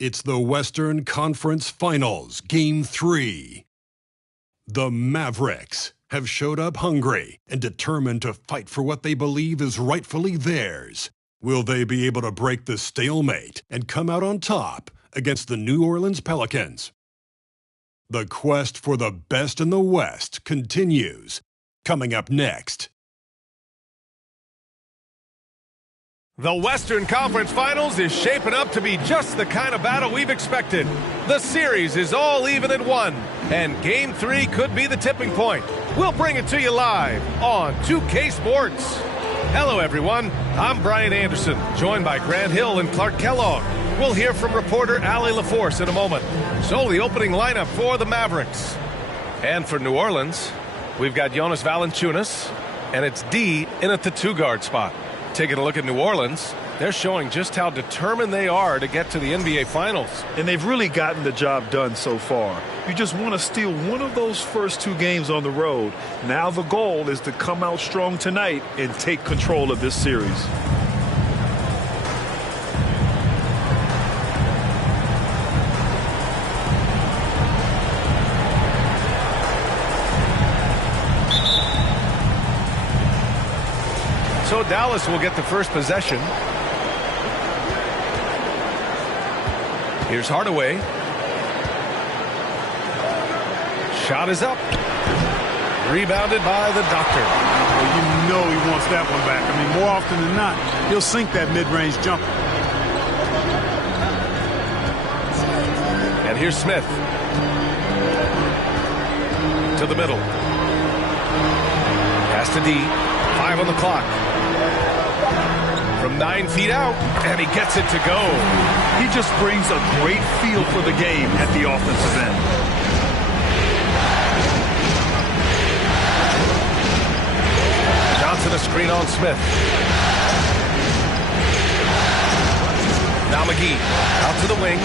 It's the Western Conference Finals, Game 3. The Mavericks have showed up hungry and determined to fight for what they believe is rightfully theirs. Will they be able to break the stalemate and come out on top against the New Orleans Pelicans? The quest for the best in the West continues. Coming up next. The Western Conference Finals is shaping up to be just the kind of battle we've expected. The series is all even at 1, and Game 3 could be the tipping point. We'll bring it to you live on 2K Sports. Hello, everyone. I'm Brian Anderson, joined by Grant Hill and Clark Kellogg. We'll hear from reporter Allie LaForce in a moment. So the opening lineup for the Mavericks. And for New Orleans, we've got Jonas Valanciunas, and it's D in at the 2-guard spot. Taking a look at New Orleans, they're showing just how determined they are to get to the NBA Finals. And they've really gotten the job done so far. You just want to steal one of those first 2 games on the road. Now the goal is to come out strong tonight and take control of this series. So Dallas will get the first possession. Here's Hardaway. Shot is up. Rebounded by the Doctor. Well, you know he wants that one back. I mean, more often than not, he'll sink that mid-range jumper. And here's Smith. To the middle. Pass to D. 5 on the clock. From 9 feet out, and he gets it to go. He just brings a great feel for the game at the offensive end. Johnson a screen on Smith. Now McGee out to the wing.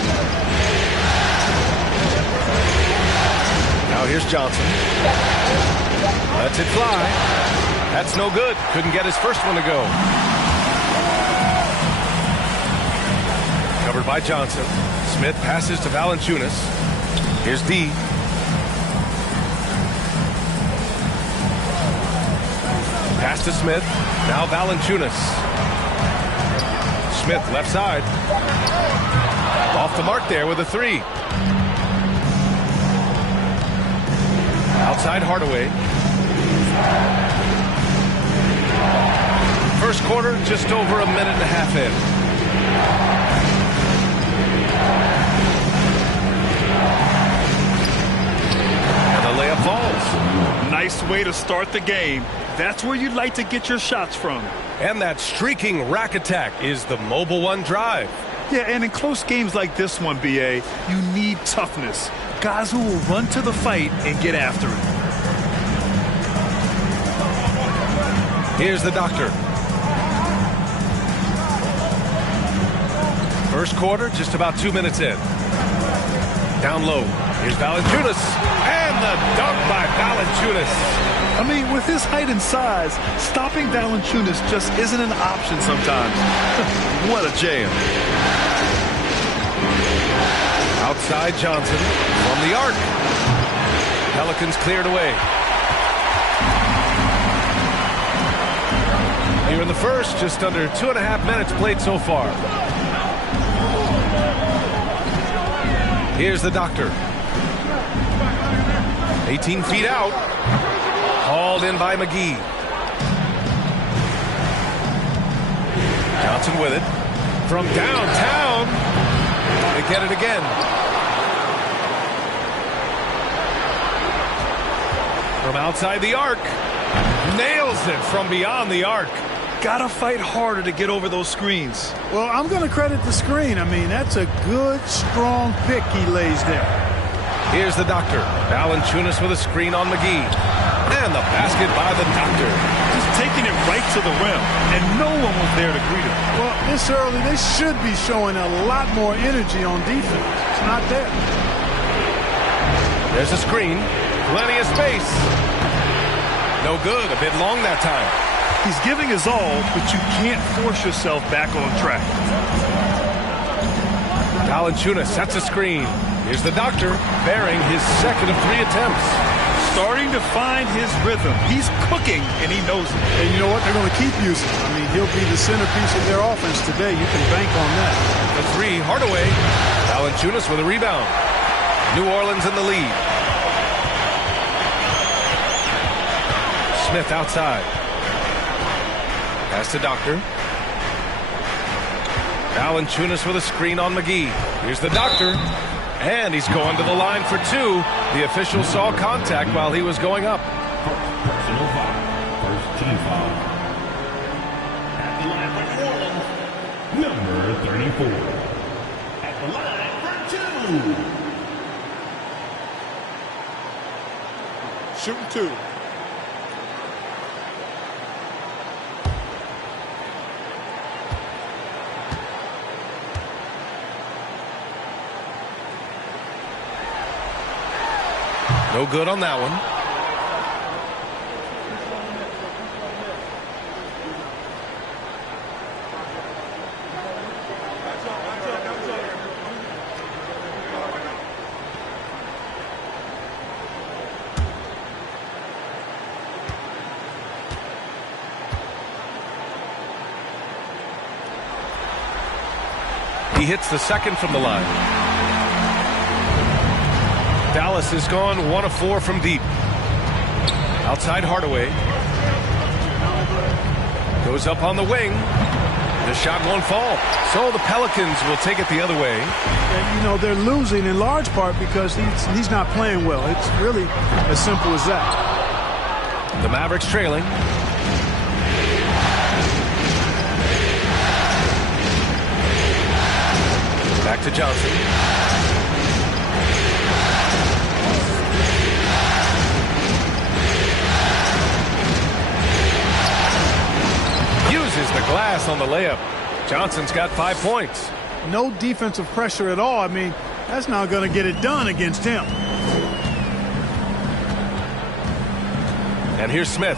Now here's Johnson. Lets it fly. That's no good. Couldn't get his first one to go. Covered by Johnson. Smith passes to Valanciunas. Here's D. Pass to Smith. Now Valanciunas. Smith left side. Off the mark there with a 3. Outside Hardaway. First quarter, just over a minute and a half in. And the layup falls. Nice way to start the game. That's where you'd like to get your shots from. And that streaking rack attack is the Mobile One drive. Yeah, and in close games like this one, BA, you need toughness. Guys who will run to the fight and get after it. Here's the Doctor. First quarter, just about 2 minutes in. Down low. Here's Valanciunas. And the dunk by Valanciunas. I mean, with his height and size, stopping Valanciunas just isn't an option sometimes. What a jam. Outside Johnson from the arc. Pelicans cleared away. Here in the first, just under 2.5 minutes played so far. Here's the Doctor. 18 feet out. Hauled in by McGee. Johnson with it. From downtown. They get it again. From outside the arc. Nails it from beyond the arc. Gotta fight harder to get over those screens. Well, I'm going to credit the screen. I mean, that's a good, strong pick he lays there. Here's the Doctor. Valanciunas with a screen on McGee. And the basket by the Doctor. Just taking it right to the rim, and no one was there to greet him. Well, this early, they should be showing a lot more energy on defense. It's not there. There's a screen. Plenty of space. No good. A bit long that time. He's giving his all, but you can't force yourself back on track. Valanciunas sets a screen. Here's the doctor, bearing his second of 3 attempts. Starting to find his rhythm. He's cooking, and he knows it. And you know what? They're going to keep using him. I mean, he'll be the centerpiece of their offense today. You can bank on that. The 3, Hardaway. Valanciunas with a rebound. New Orleans in the lead. Smith outside. Pass to Doctor. Valanciunas with a screen on McGee. Here's the doctor. And he's going to the line for 2. The official saw contact while he was going up. Personal foul. First team foul. At the line for New Orleans, number 34. At the line for 2. Shooting 2. No good on that one. He hits the second from the line. Dallas has gone 1 of 4 from deep. Outside Hardaway. Goes up on the wing. The shot won't fall. So the Pelicans will take it the other way. And, you know, they're losing in large part because he's not playing well. It's really as simple as that. The Mavericks trailing. Back to Johnson. Uses the glass on the layup. Johnson's got 5 points. No defensive pressure at all. I mean, that's not going to get it done against him. And here's Smith.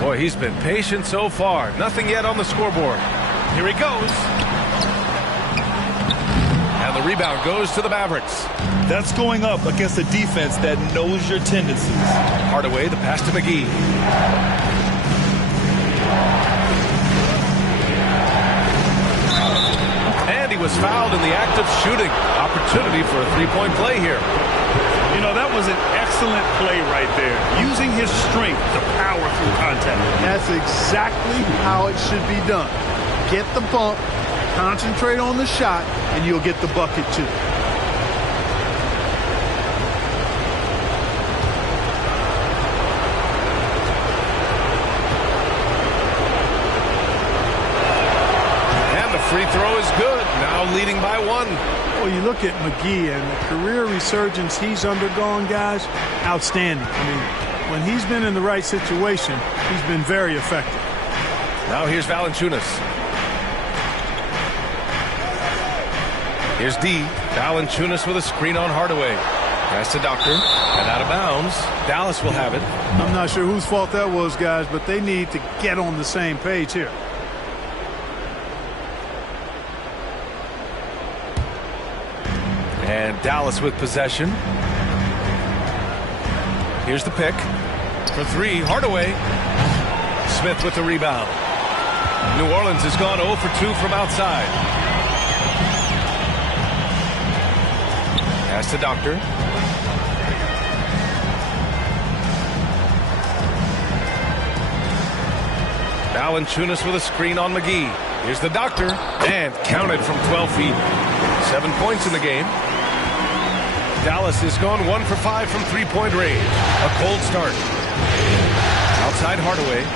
Boy, he's been patient so far. Nothing yet on the scoreboard. Here he goes. And the rebound goes to the Mavericks. That's going up against a defense that knows your tendencies. Hardaway, the pass to McGee. And he was fouled in the act of shooting. Opportunity for a three-point play here. You know, that was an excellent play right there. Using his strength to power through contact. That's exactly how it should be done. Get the bump, concentrate on the shot, and you'll get the bucket too. Free throw is good. Now leading by 1. Well, you look at McGee and the career resurgence he's undergone, guys, outstanding. I mean, when he's been in the right situation, he's been very effective. Now here's Valanciunas. Here's D. Valanciunas with a screen on Hardaway. Pass to Doctor. And out of bounds. Dallas will have it. I'm not sure whose fault that was, guys, but they need to get on the same page here. And Dallas with possession. Here's the pick. For 3, Hardaway. Smith with the rebound. New Orleans has gone 0 for 2 from outside. Pass to Doctor. Valanciunas with a screen on McGee. Here's the Doctor. And counted from 12 feet. 7 points in the game. Dallas has gone 1 for 5 from three-point range. A cold start. Outside Hardaway.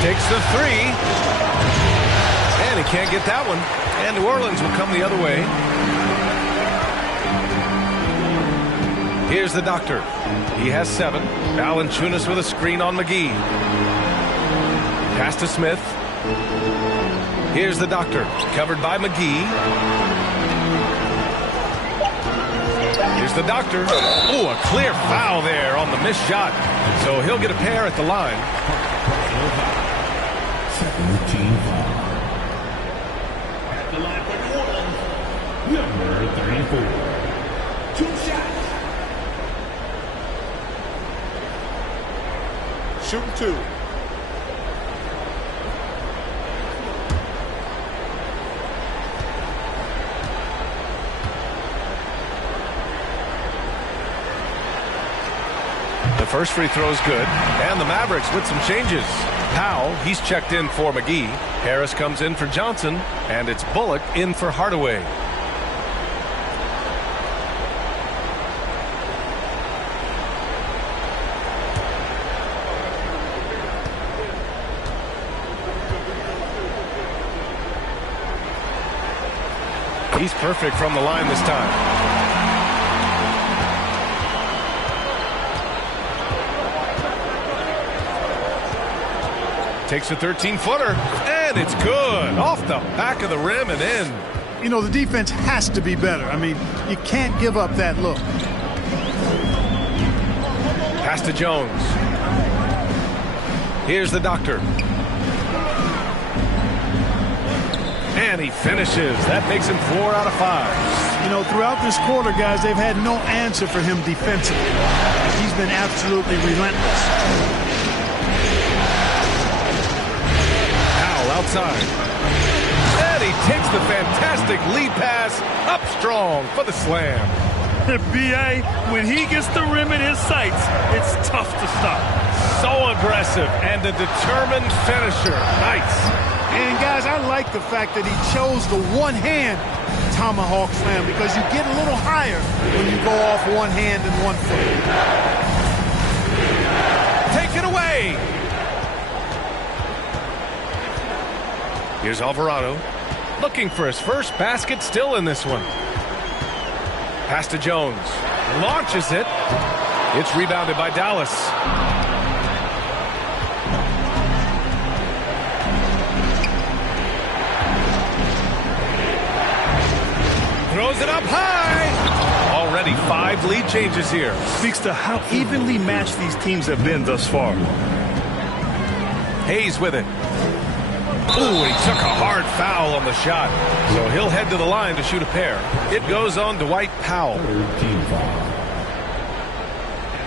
Takes the 3. And he can't get that one. And New Orleans will come the other way. Here's the Doctor. He has 7. Valanciunas with a screen on McGee. Pass to Smith. Here's the Doctor. Covered by McGee. Here's the Doctor. Oh, a clear foul there on the missed shot. So he'll get a pair at the line. Second team foul. At the line for New Orleans, number 34. 2 shots. Shooting 2. The first free throw is good, and the Mavericks with some changes. Powell, he's checked in for McGee. Harris comes in for Johnson, and it's Bullock in for Hardaway. He's perfect from the line this time. Takes a 13-footer, and it's good. Off the back of the rim and in. You know, the defense has to be better. I mean, you can't give up that look. Pass to Jones. Here's the doctor. And he finishes. That makes him 4 out of 5. You know, throughout this quarter, guys, they've had no answer for him defensively. He's been absolutely relentless. Outside. And he takes the fantastic lead pass up strong for the slam. B.A., when he gets the rim in his sights, it's tough to stop. So aggressive and a determined finisher. Nice. And, guys, I like the fact that he chose the one-hand tomahawk slam because you get a little higher when you go off one hand and 1 foot. Take it away. Here's Alvarado, looking for his first basket, still in this one. Pass to Jones, launches it. It's rebounded by Dallas. Throws it up high. Already 5 lead changes here. Speaks to how evenly matched these teams have been thus far. Hayes with it. Ooh, he took a hard foul on the shot. So he'll head to the line to shoot a pair. It goes on Dwight Powell. At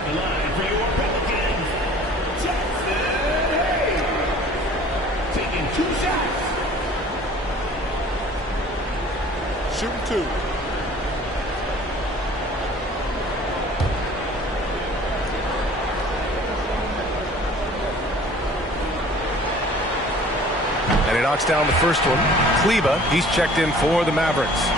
the line for your Pelicans, Jackson Hayes. Taking 2 shots. Shooting 2. And he knocks down the first one. Kleba, he's checked in for the Mavericks.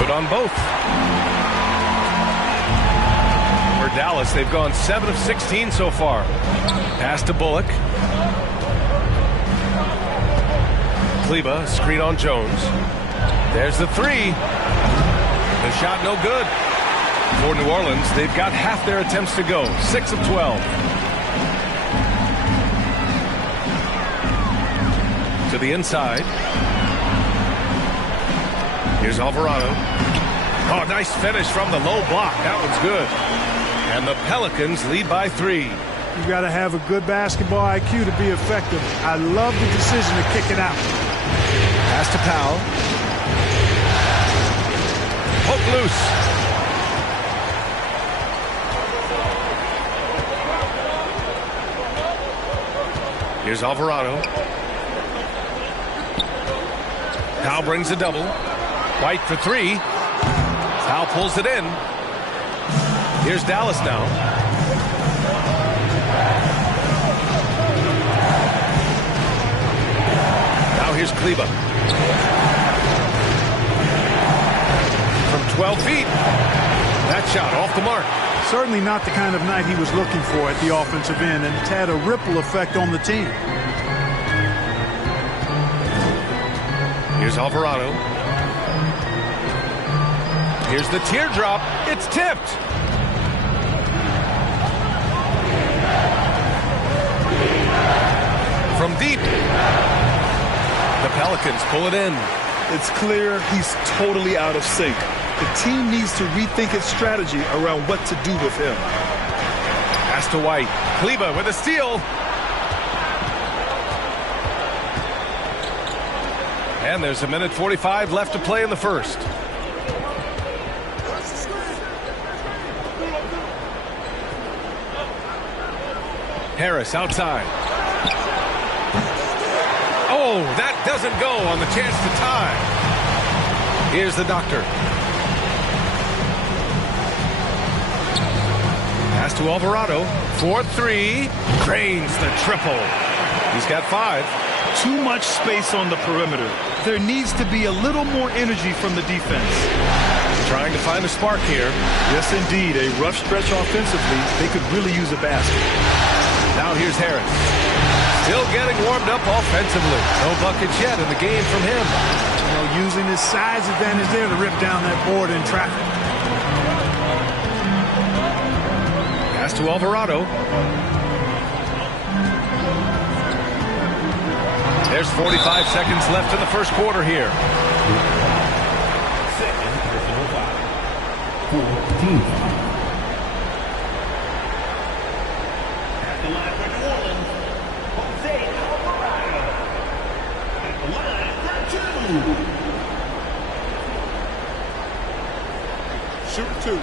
Good on both. Dallas, they've gone 7 of 16 so far. Pass to Bullock. Kleba, screen on Jones. There's the 3. The shot no good. For New Orleans, they've got half their attempts to go. 6 of 12. To the inside. Here's Alvarado. Oh, nice finish from the low block. That one's good. And the Pelicans lead by 3. You got to have a good basketball IQ to be effective. I love the decision to kick it out. Pass to Powell. Hook loose. Here's Alvarado. Powell brings a double. White for 3. Powell pulls it in. Here's Dallas now. Now here's Kleba. From 12 feet. That shot off the mark. Certainly not the kind of night he was looking for at the offensive end, and it's had a ripple effect on the team. Here's Alvarado. Here's the teardrop. It's tipped. From deep. The Pelicans pull it in. It's clear he's totally out of sync. The team needs to rethink its strategy around what to do with him. Pass to White. Kleba with a steal. And there's a minute 45 left to play in the first. Harris outside. Oh, that doesn't go on the chance to tie. Here's the doctor. Pass to Alvarado. 4-3. Cranes the triple. He's got 5. Too much space on the perimeter. There needs to be a little more energy from the defense. Trying to find a spark here. Yes, indeed. A rough stretch offensively. They could really use a basket. Now here's Harris. Still getting warmed up offensively. No buckets yet in the game from him. You know, using his size advantage there to rip down that board in traffic. Pass to Alvarado. There's 45 seconds left in the first quarter here. Second personal foul. 14 foul. At the line for New Orleans, Jose Alvarado. At the line for 2. Shoot 2.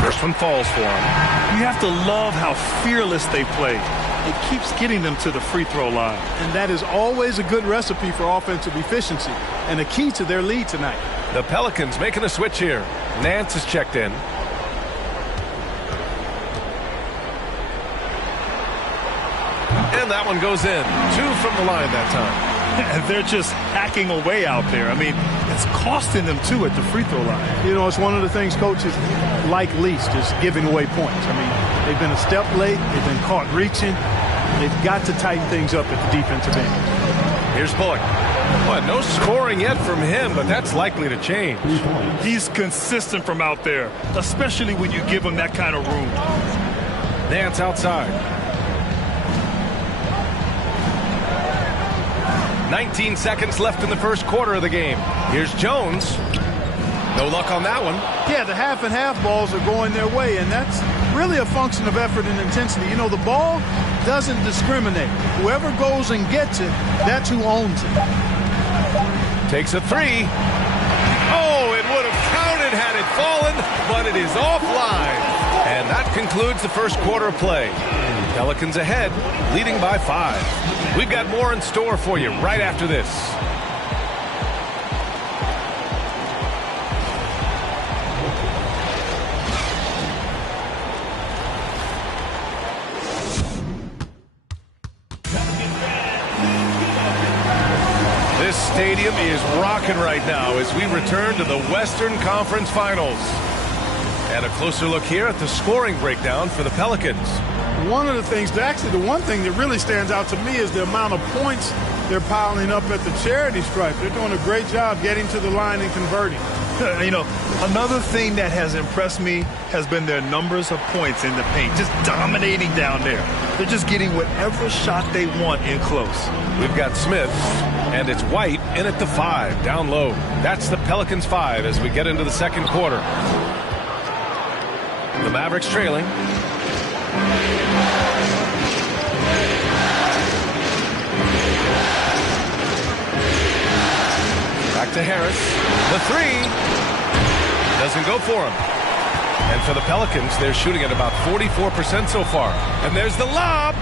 First one falls for him. You have to love how fearless they play. It keeps getting them to the free throw line. And that is always a good recipe for offensive efficiency and a key to their lead tonight. The Pelicans making a switch here. Nance is checked in. And that one goes in. 2 from the line that time. And they're just hacking away out there. I mean, it's costing them, too, at the free throw line. You know, it's one of the things coaches like least is giving away points. I mean, they've been a step late. They've been caught reaching. They've got to tighten things up at the defensive end. Here's Bullock. Well, no scoring yet from him, but that's likely to change. He's consistent from out there, especially when you give him that kind of room. Nance outside. 19 seconds left in the first quarter of the game. Here's Jones. No luck on that one. Yeah, the half and half balls are going their way, and that's really a function of effort and intensity. You know, the ball doesn't discriminate. Whoever goes and gets it, that's who owns it. Takes a 3. Oh, it would have counted had it fallen, but it is offline. And that concludes the first quarter of play. Pelicans ahead, leading by 5. We've got more in store for you right after this. This stadium is rocking right now as we return to the Western Conference Finals. And a closer look here at the scoring breakdown for the Pelicans. One of the things, actually the one thing that really stands out to me is the amount of points they're piling up at the charity stripe. They're doing a great job getting to the line and converting. You know, another thing that has impressed me has been their numbers of points in the paint, just dominating down there. They're just getting whatever shot they want in close. We've got Smith, and it's White in at the 5, down low. That's the Pelicans 5 as we get into the second quarter. The Mavericks trailing. Back to Harris. The 3 doesn't go for him. And for the Pelicans, they're shooting at about 44% so far. And there's the lob.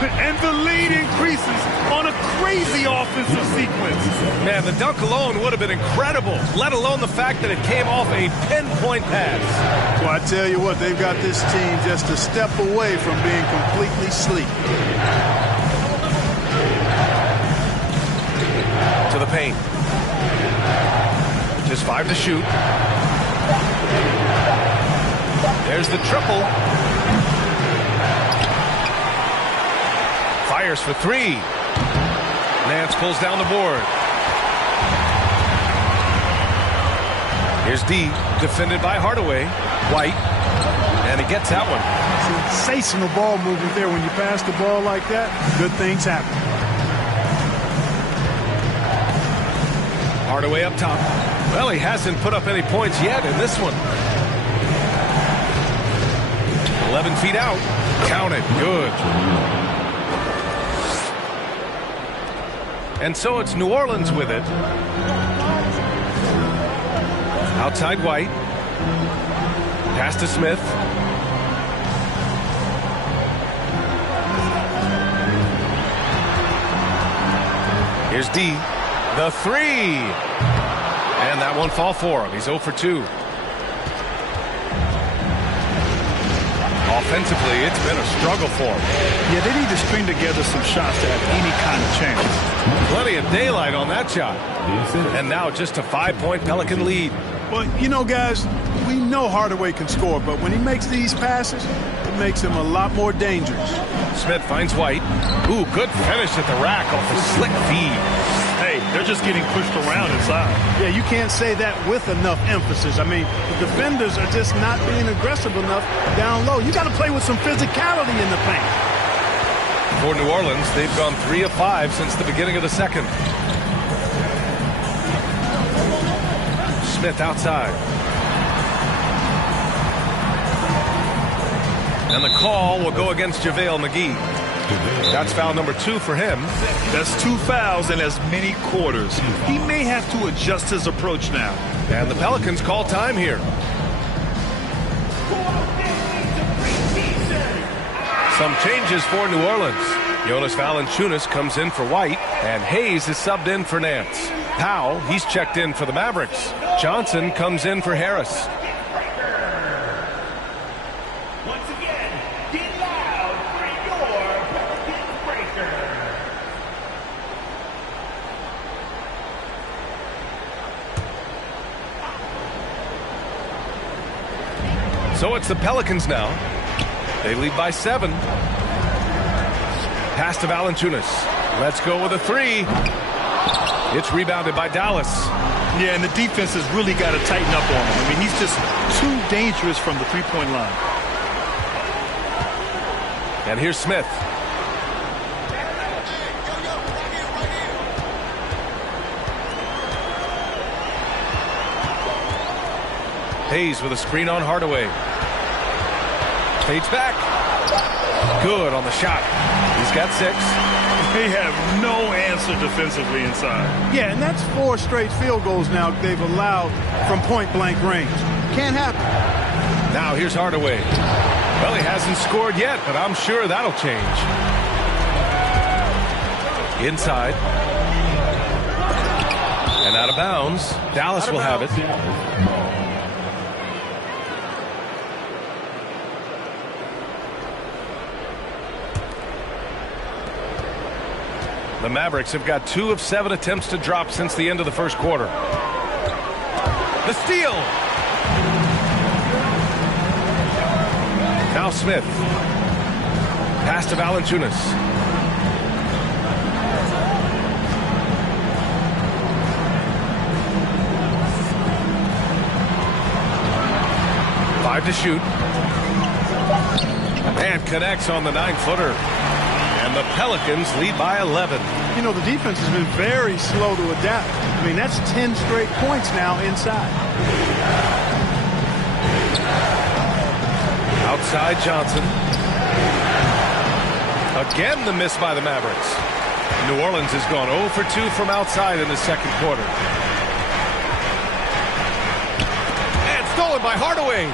And the lead increases on a crazy offensive sequence. Man, the dunk alone would have been incredible, let alone the fact that it came off a pinpoint pass. Well, I tell you what, they've got this team just a step away from being completely asleep. To the paint. Just 5 to shoot. There's the triple. Fires for 3. Nance pulls down the board. Here's D, defended by Hardaway. White, and he gets that one. Sensational ball movement there. When you pass the ball like that, good things happen. Hardaway up top. Well, he hasn't put up any points yet in this one. 11 feet out. Count it. Good. And so it's New Orleans with it. Outside White. Pass to Smith. Here's D. The three. And that one fall for him. He's 0 for 2. Offensively, it's been a struggle for him. Yeah, they need to string together some shots to have any kind of chance. Plenty of daylight on that shot. And now just a 5-point Pelican lead. Well, you know, guys, we know Hardaway can score, but when he makes these passes, it makes him a lot more dangerous. Smith finds White. Ooh, good finish at the rack off a slick feed. Hey, they're just getting pushed around inside. Yeah, you can't say that with enough emphasis. I mean, the defenders are just not being aggressive enough down low. You got to play with some physicality in the paint. For New Orleans, they've gone 3 of 5 since the beginning of the second. Smith outside. And the call will go against JaVale McGee. That's foul number 2 for him. That's 2 fouls in as many quarters. He may have to adjust his approach now. And the Pelicans call time here. Some changes for New Orleans. Jonas Valanciunas comes in for White, and Hayes is subbed in for Nance. Powell, he's checked in for the Mavericks. Johnson comes in for Harris. Once again, get loud for your bucket breaker. So it's the Pelicans now. They lead by 7. Pass to Valanciunas. Let's go with a 3. It's rebounded by Dallas. Yeah, and the defense has really got to tighten up on him. I mean, he's just too dangerous from the three-point line. And here's Smith. Hayes with a screen on Hardaway. Fades back. Good on the shot. He's got 6. They have no answer defensively inside. Yeah, and that's 4 straight field goals now they've allowed from point-blank range. Can't happen. Now here's Hardaway. Well, he hasn't scored yet, but I'm sure that'll change. Inside. And out of bounds. Dallas will have it. The Mavericks have got 2 of 7 attempts to drop since the end of the first quarter. The steal. Now Smith. Pass to Valanciunas. Five to shoot. And connects on the 9-footer. And the Pelicans lead by 11. You know, the defense has been very slow to adapt. I mean, that's 10 straight points now inside. Outside Johnson. Again the miss by the Mavericks. New Orleans has gone 0 for 2 from outside in the second quarter. And stolen by Hardaway.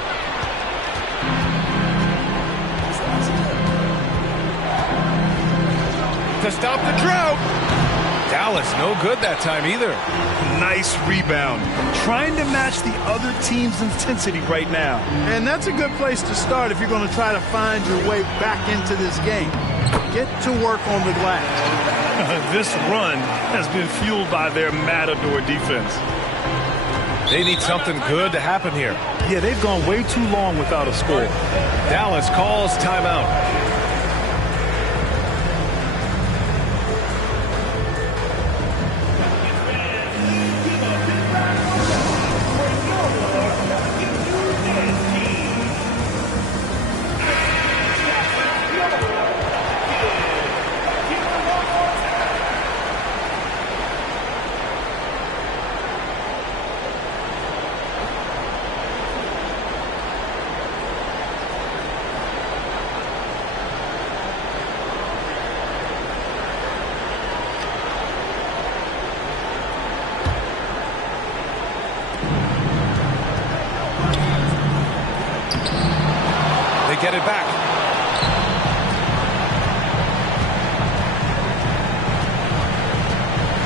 To stop the drought. Dallas no good that time either. Nice rebound. Trying to match the other team's intensity right now. And that's a good place to start if you're going to try to find your way back into this game. Get to work on the glass. This run has been fueled by their matador defense. They need something good to happen here. Yeah, they've gone way too long without a score. Dallas calls timeout. get it back.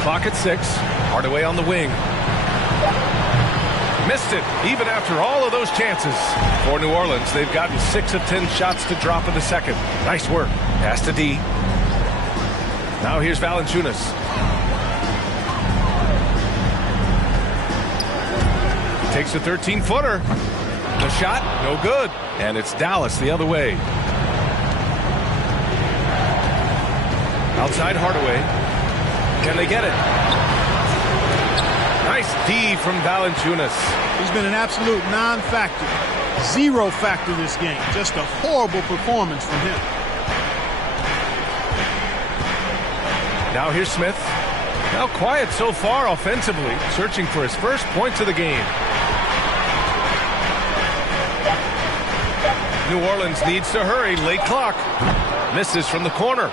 Clock at 6. Hardaway on the wing. Missed it, even after all of those chances. For New Orleans, they've gotten 6 of 10 shots to drop in the second. Nice work. Pass to D. Now here's Valanciunas. Takes a 13-footer. The shot, no good. And it's Dallas the other way. Outside Hardaway. Can they get it? Nice D from Valanciunas. He's been an absolute non-factor. Zero factor this game. Just a horrible performance from him. Now here's Smith. Now quiet so far offensively. Searching for his first points of the game. New Orleans needs to hurry. Late clock. Misses from the corner.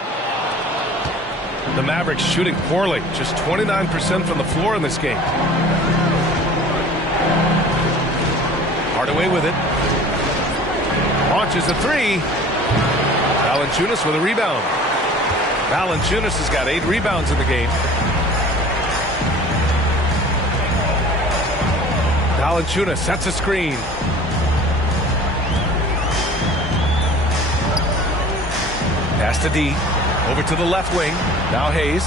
The Mavericks shooting poorly. Just 29% from the floor in this game. Hardaway with it. Launches a 3. Valanciunas with a rebound. Valanciunas has got 8 rebounds in the game. Valanciunas sets a screen. Pass to D. Over to the left wing. Now Hayes.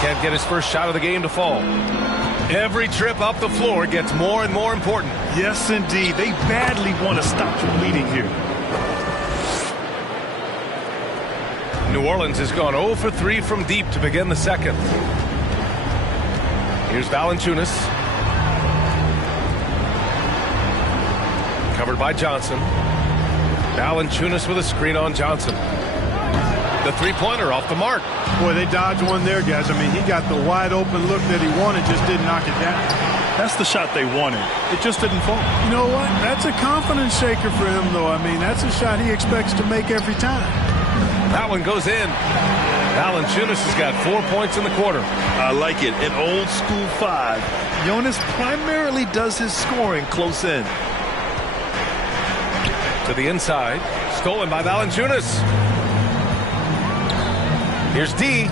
Can't get his first shot of the game to fall. Every trip up the floor gets more and more important. Yes, indeed. They badly want to stop from leading here. New Orleans has gone 0 for 3 from deep to begin the second. Here's Valanciunas. Covered by Johnson. Valanciunas with a screen on Johnson. The three-pointer off the mark. Boy, they dodged one there, guys. I mean, he got the wide-open look that he wanted, just didn't knock it down. That's the shot they wanted. It just didn't fall. You know what? That's a confidence shaker for him, though. I mean, that's a shot he expects to make every time. That one goes in. Valanciunas has got 4 points in the quarter. I like it. An old school 5. Jonas primarily does his scoring close in. To the inside. Stolen by Valanciunas. Here's D.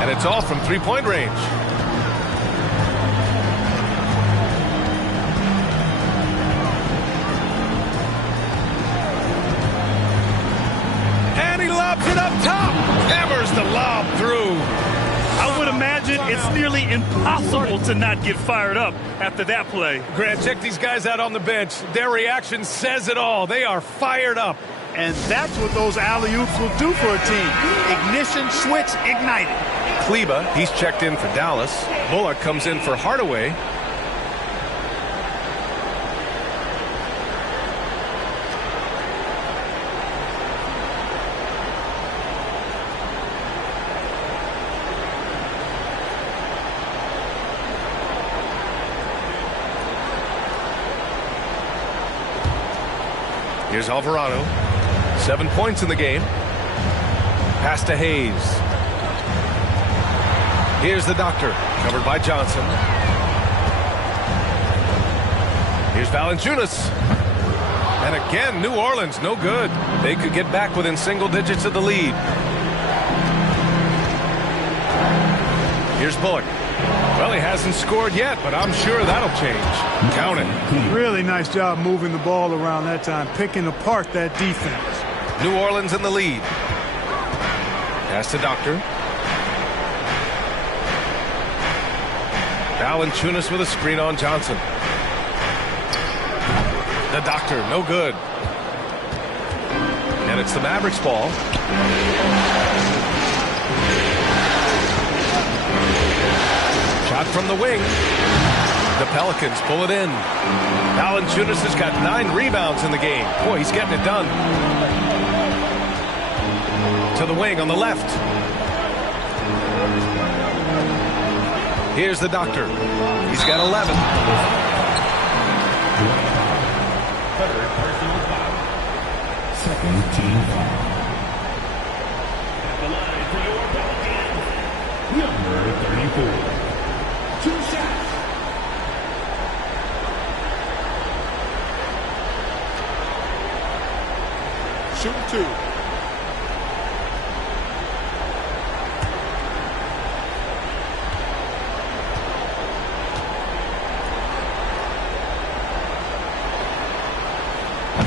And it's off from three-point range. And he lobs it up top. Hammers the lob through. I would imagine it's nearly impossible to not get fired up after that play. Grant, check these guys out on the bench. Their reaction says it all. They are fired up. And that's what those alley-oops will do for a team. Ignition, switch, ignited. Kleba, he's checked in for Dallas. Bullock comes in for Hardaway. Here's Alvarado. 7 points in the game. Pass to Hayes. Here's the doctor. Covered by Johnson. Here's Valanciunas. And again, New Orleans, no good. They could get back within single digits of the lead. Here's Bullock. Well, he hasn't scored yet, but I'm sure that'll change. Count it. Really nice job moving the ball around that time, picking apart that defense. New Orleans in the lead. Pass to Doctor. Valanciunas with a screen on Johnson. The Doctor, no good. And it's the Mavericks ball. Shot from the wing. The Pelicans pull it in. Valanciunas has got 9 rebounds in the game. Boy, he's getting it done. To the wing on the left. Here's the Doctor. He's got 11. Second team foul. At the line for your Pelicans, number 34. 2 shots. 2.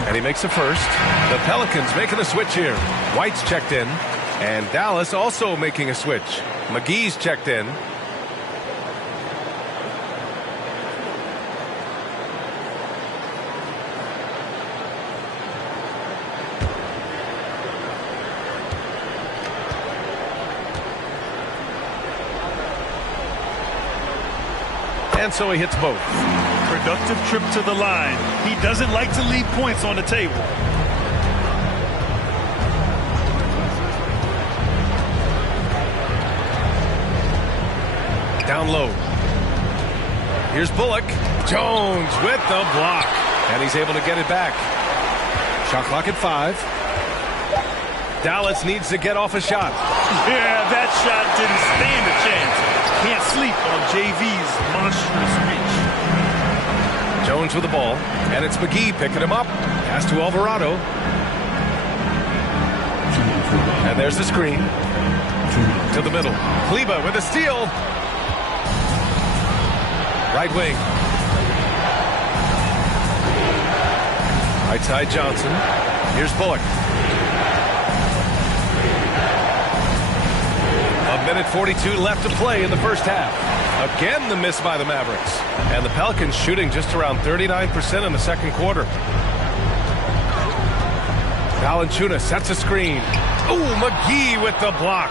And he makes the first. The Pelicans making a switch here. White's checked in. And Dallas also making a switch. McGee's checked in. And so he hits both. Productive trip to the line. He doesn't like to leave points on the table. Down low. Here's Bullock. Jones with the block. And he's able to get it back. Shot clock at 5. Dallas needs to get off a shot. Yeah, that shot didn't stand a chance. Can't sleep on JV's monstrous reach. Jones with the ball. And it's McGee picking him up. Pass to Alvarado. And there's the screen. To the middle. Kleba with a steal. Right wing. Right side Johnson. Here's Bullock. A minute 42 left to play in the first half. Again, the miss by the Mavericks. And the Pelicans shooting just around 39% in the second quarter. Valanciunas sets a screen. Ooh, McGee with the block.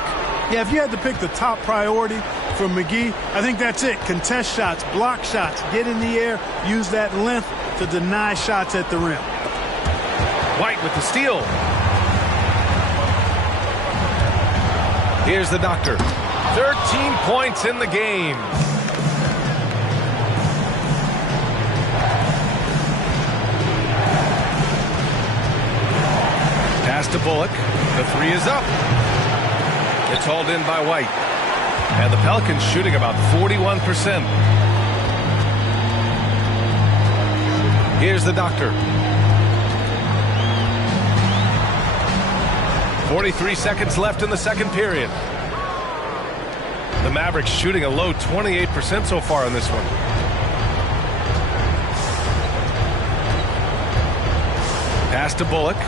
Yeah, if you had to pick the top priority for McGee, I think that's it. Contest shots, block shots, get in the air, use that length to deny shots at the rim. White with the steal. Here's the doctor. 13 points in the game. Pass to Bullock. The 3 is up. It's hauled in by White. And the Pelicans shooting about 41%. Here's the doctor. 43 seconds left in the second period. The Mavericks shooting a low 28% so far in this one. Pass to Bullock.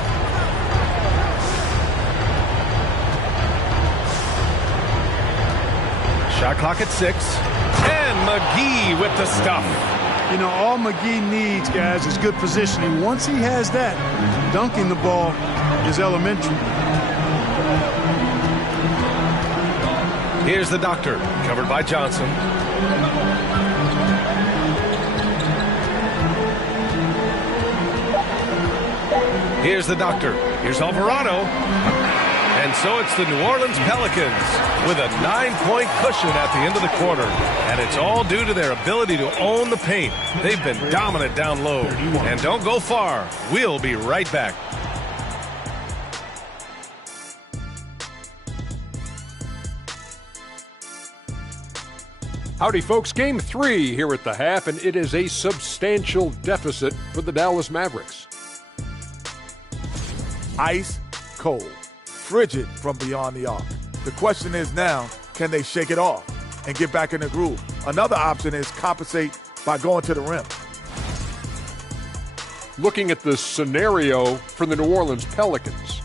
Shot clock at 6. And McGee with the stuff. You know, all McGee needs, guys, is good positioning. Once he has that, dunking the ball is elementary. Here's the doctor, covered by Johnson. Here's the doctor. Here's Alvarado. And so it's the New Orleans Pelicans with a 9-point cushion at the end of the quarter. And it's all due to their ability to own the paint. They've been dominant down low. And don't go far. We'll be right back. Howdy, folks. Game 3 here at the half, and it is a substantial deficit for the Dallas Mavericks. Ice cold, frigid from beyond the arc. The question is now, can they shake it off and get back in the groove? Another option is compensate by going to the rim. Looking at the scenario for the New Orleans Pelicans,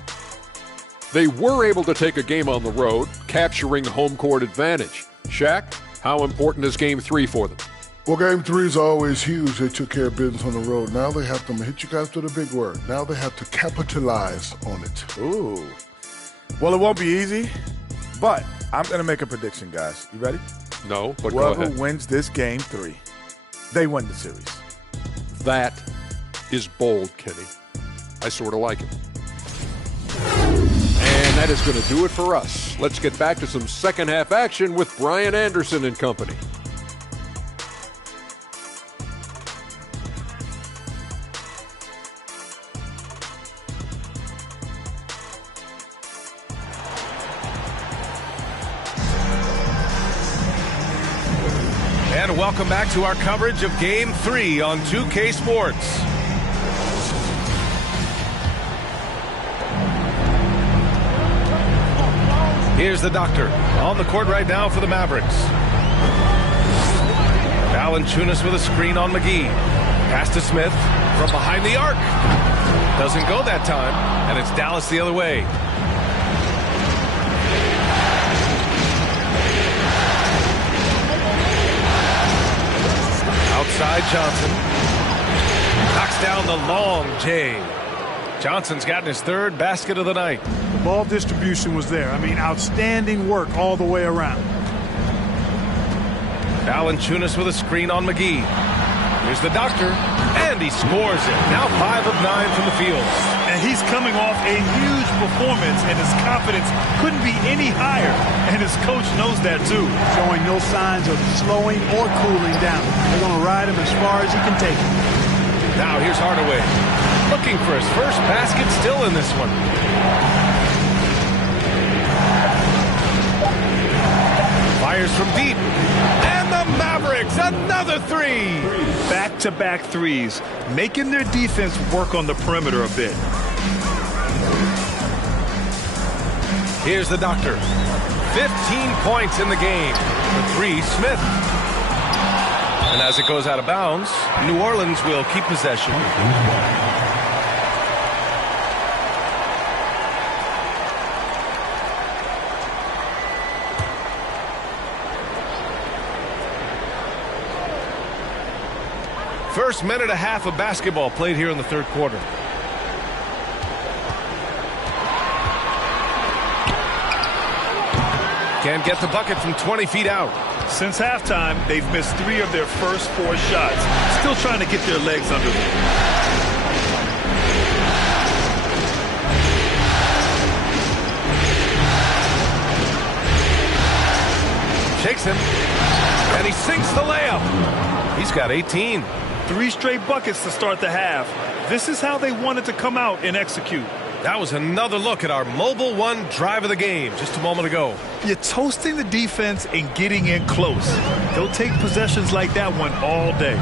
they were able to take a game on the road, capturing home court advantage. Shaq, how important is Game 3 for them? Well, Game 3 is always huge. They took care of business on the road. Now they have to hit you guys with a big word. Now they have to capitalize on it. Ooh. Well, it won't be easy, but I'm going to make a prediction, guys. You ready? No, but Whoever go ahead. wins this Game 3, they win the series. That is bold, Kenny. I sort of like it. And that is going to do it for us. Let's get back to some second half action with Brian Anderson and company. And welcome back to our coverage of Game 3 on 2K Sports. Here's the doctor on the court right now for the Mavericks. Valanciunas with a screen on McGee. Pass to Smith from behind the arc. Doesn't go that time, and it's Dallas the other way. Outside Johnson. Knocks down the long J. Johnson's gotten his third basket of the night. The ball distribution was there. I mean, outstanding work all the way around. Valanciunas with a screen on McGee. Here's the doctor, and he scores it. Now 5 of 9 from the field. And he's coming off a huge performance, and his confidence couldn't be any higher. And his coach knows that, too. Showing no signs of slowing or cooling down. They're going to ride him as far as he can take him. Now here's Hardaway. Looking for his first basket still in this one. Fires from deep. And the Mavericks, another three. Back-to-back threes, making their defense work on the perimeter a bit. Here's the doctor. 15 points in the game. For three, Smith. And as it goes out of bounds, New Orleans will keep possession. First minute and a half of basketball played here in the third quarter. Can't get the bucket from 20 feet out. Since halftime, they've missed 3 of their first 4 shots. Still trying to get their legs under them. Shakes him, and he sinks the layup. He's got 18. 3 straight buckets to start the half. This is how they wanted to come out and execute. That was another look at our Mobile One drive of the game just a moment ago. You're toasting the defense and getting in close. They'll take possessions like that one all day.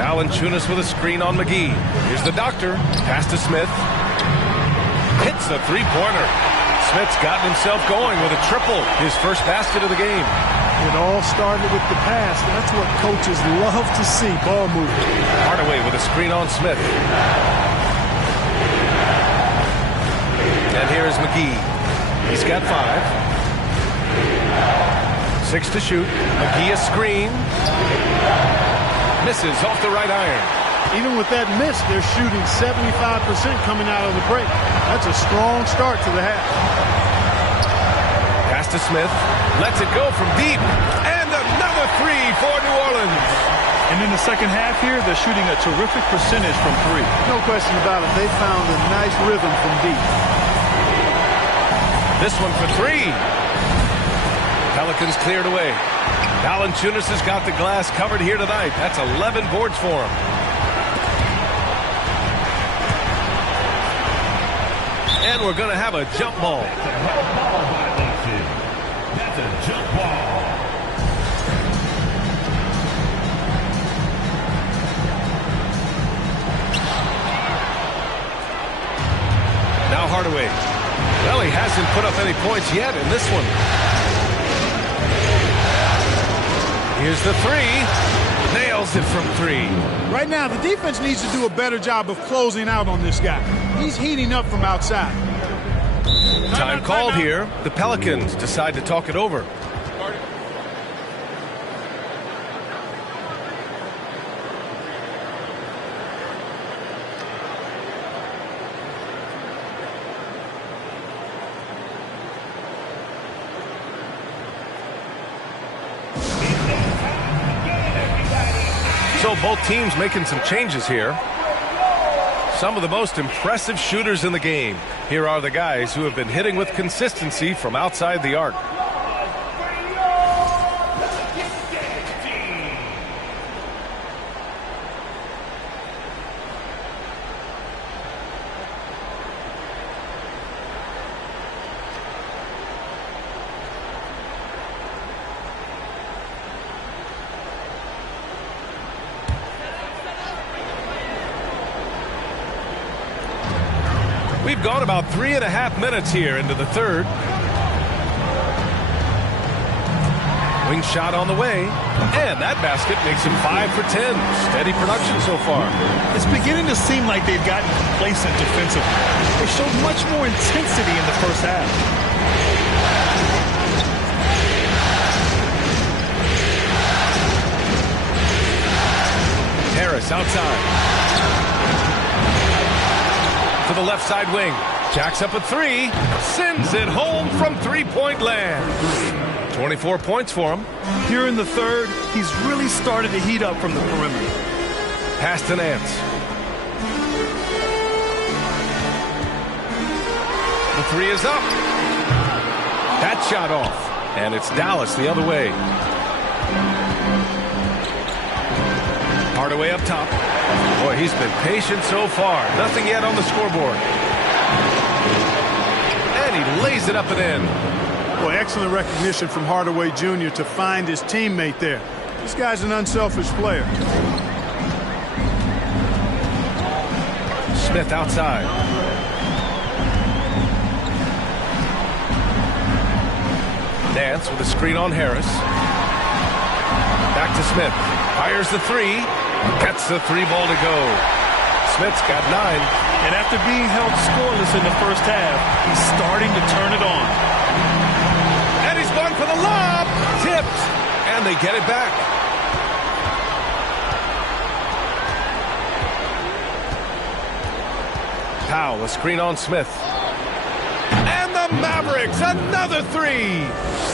Valanciunas with a screen on McGee. Here's the doctor. Pass to Smith. Hits a three-pointer. Smith's gotten himself going with a triple. His first basket of the game. It all started with the pass. That's what coaches love to see, ball movement. Hardaway with a screen on Smith. And here is McGee. He's got 5. 6 to shoot. McGee a screen. Misses off the right iron. Even with that miss, they're shooting 75% coming out of the break. That's a strong start to the half. Pass to Smith. Lets it go from deep. And another 3 for New Orleans. And in the second half here, they're shooting a terrific percentage from 3. No question about it. They found a nice rhythm from deep. This one for 3. Pelicans cleared away. Valanciunas has got the glass covered here tonight. That's 11 boards for him. And we're going to have a jump ball. That's a jump ball. Now Hardaway. Well, he hasn't put up any points yet in this one. Here's the 3. Nails it from 3. Right now, the defense needs to do a better job of closing out on this guy. He's heating up from outside. Time called here. The Pelicans decide to talk it over. So both teams making some changes here. Some of the most impressive shooters in the game. Here are the guys who have been hitting with consistency from outside the arc. We've gone about 3.5 minutes here into the third. Wing shot on the way, and that basket makes him 5 for 10. Steady production so far. It's beginning to seem like they've gotten complacent defensively. They showed much more intensity in the first half. Harris outside. To the left side wing. Jacks up a three. Sends it home from three-point land. 24 points for him. Here in the third, he's really started to heat up from the perimeter. Pass to Nance. The three is up. That shot off. And it's Dallas the other way. Hardaway up top. Boy, he's been patient so far. Nothing yet on the scoreboard. And he lays it up and in. Well, excellent recognition from Hardaway Jr. to find his teammate there. This guy's an unselfish player. Smith outside. Nance with a screen on Harris. Back to Smith. Fires the three. Gets the three ball to go. Smith's got 9. And after being held scoreless in the first half, he's starting to turn it on. Going for the lob, tipped, and they get it back. Powell, a screen on Smith. And the Mavericks, another three.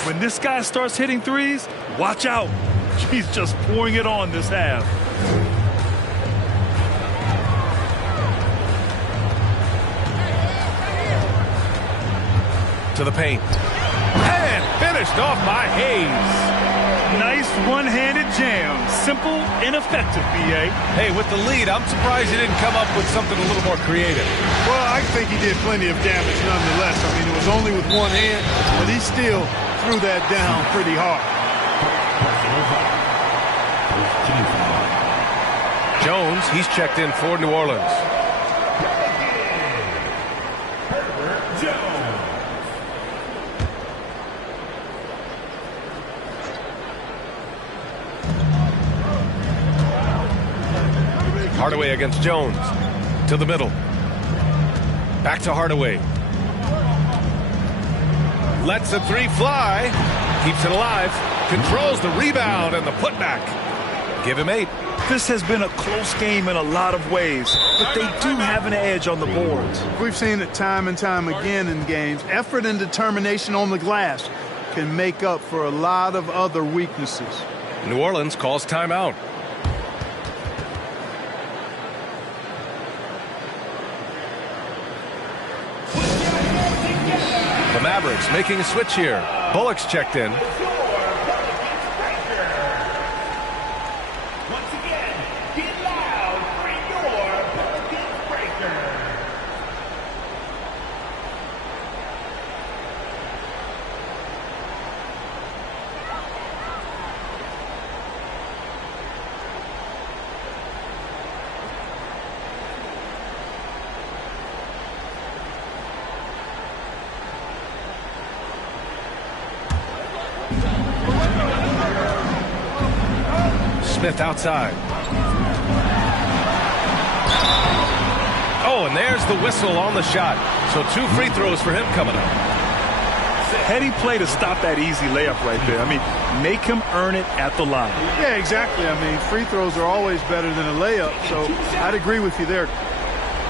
When this guy starts hitting threes, watch out. He's just pouring it on this half. To the paint. And finished off by Hayes. Nice one-handed jam. Simple and effective, B.A. Hey, with the lead, I'm surprised he didn't come up with something a little more creative. Well, I think he did plenty of damage nonetheless. I mean, it was only with one hand, but he still threw that down pretty hard. Jones, he's checked in for New Orleans. Hardaway against Jones. To the middle. Back to Hardaway. Lets the three fly. Keeps it alive. Controls the rebound and the putback. Give him 8. This has been a close game in a lot of ways, but they do have an edge on the boards. We've seen it time and time again in games. Effort and determination on the glass can make up for a lot of other weaknesses. New Orleans calls timeout. The Mavericks making a switch here. Bullock's checked in. Smith outside. Oh, and there's the whistle on the shot. So 2 free throws for him coming up. Heady play to stop that easy layup right there. I mean, make him earn it at the line. Yeah, exactly. I mean, free throws are always better than a layup, so I'd agree with you there.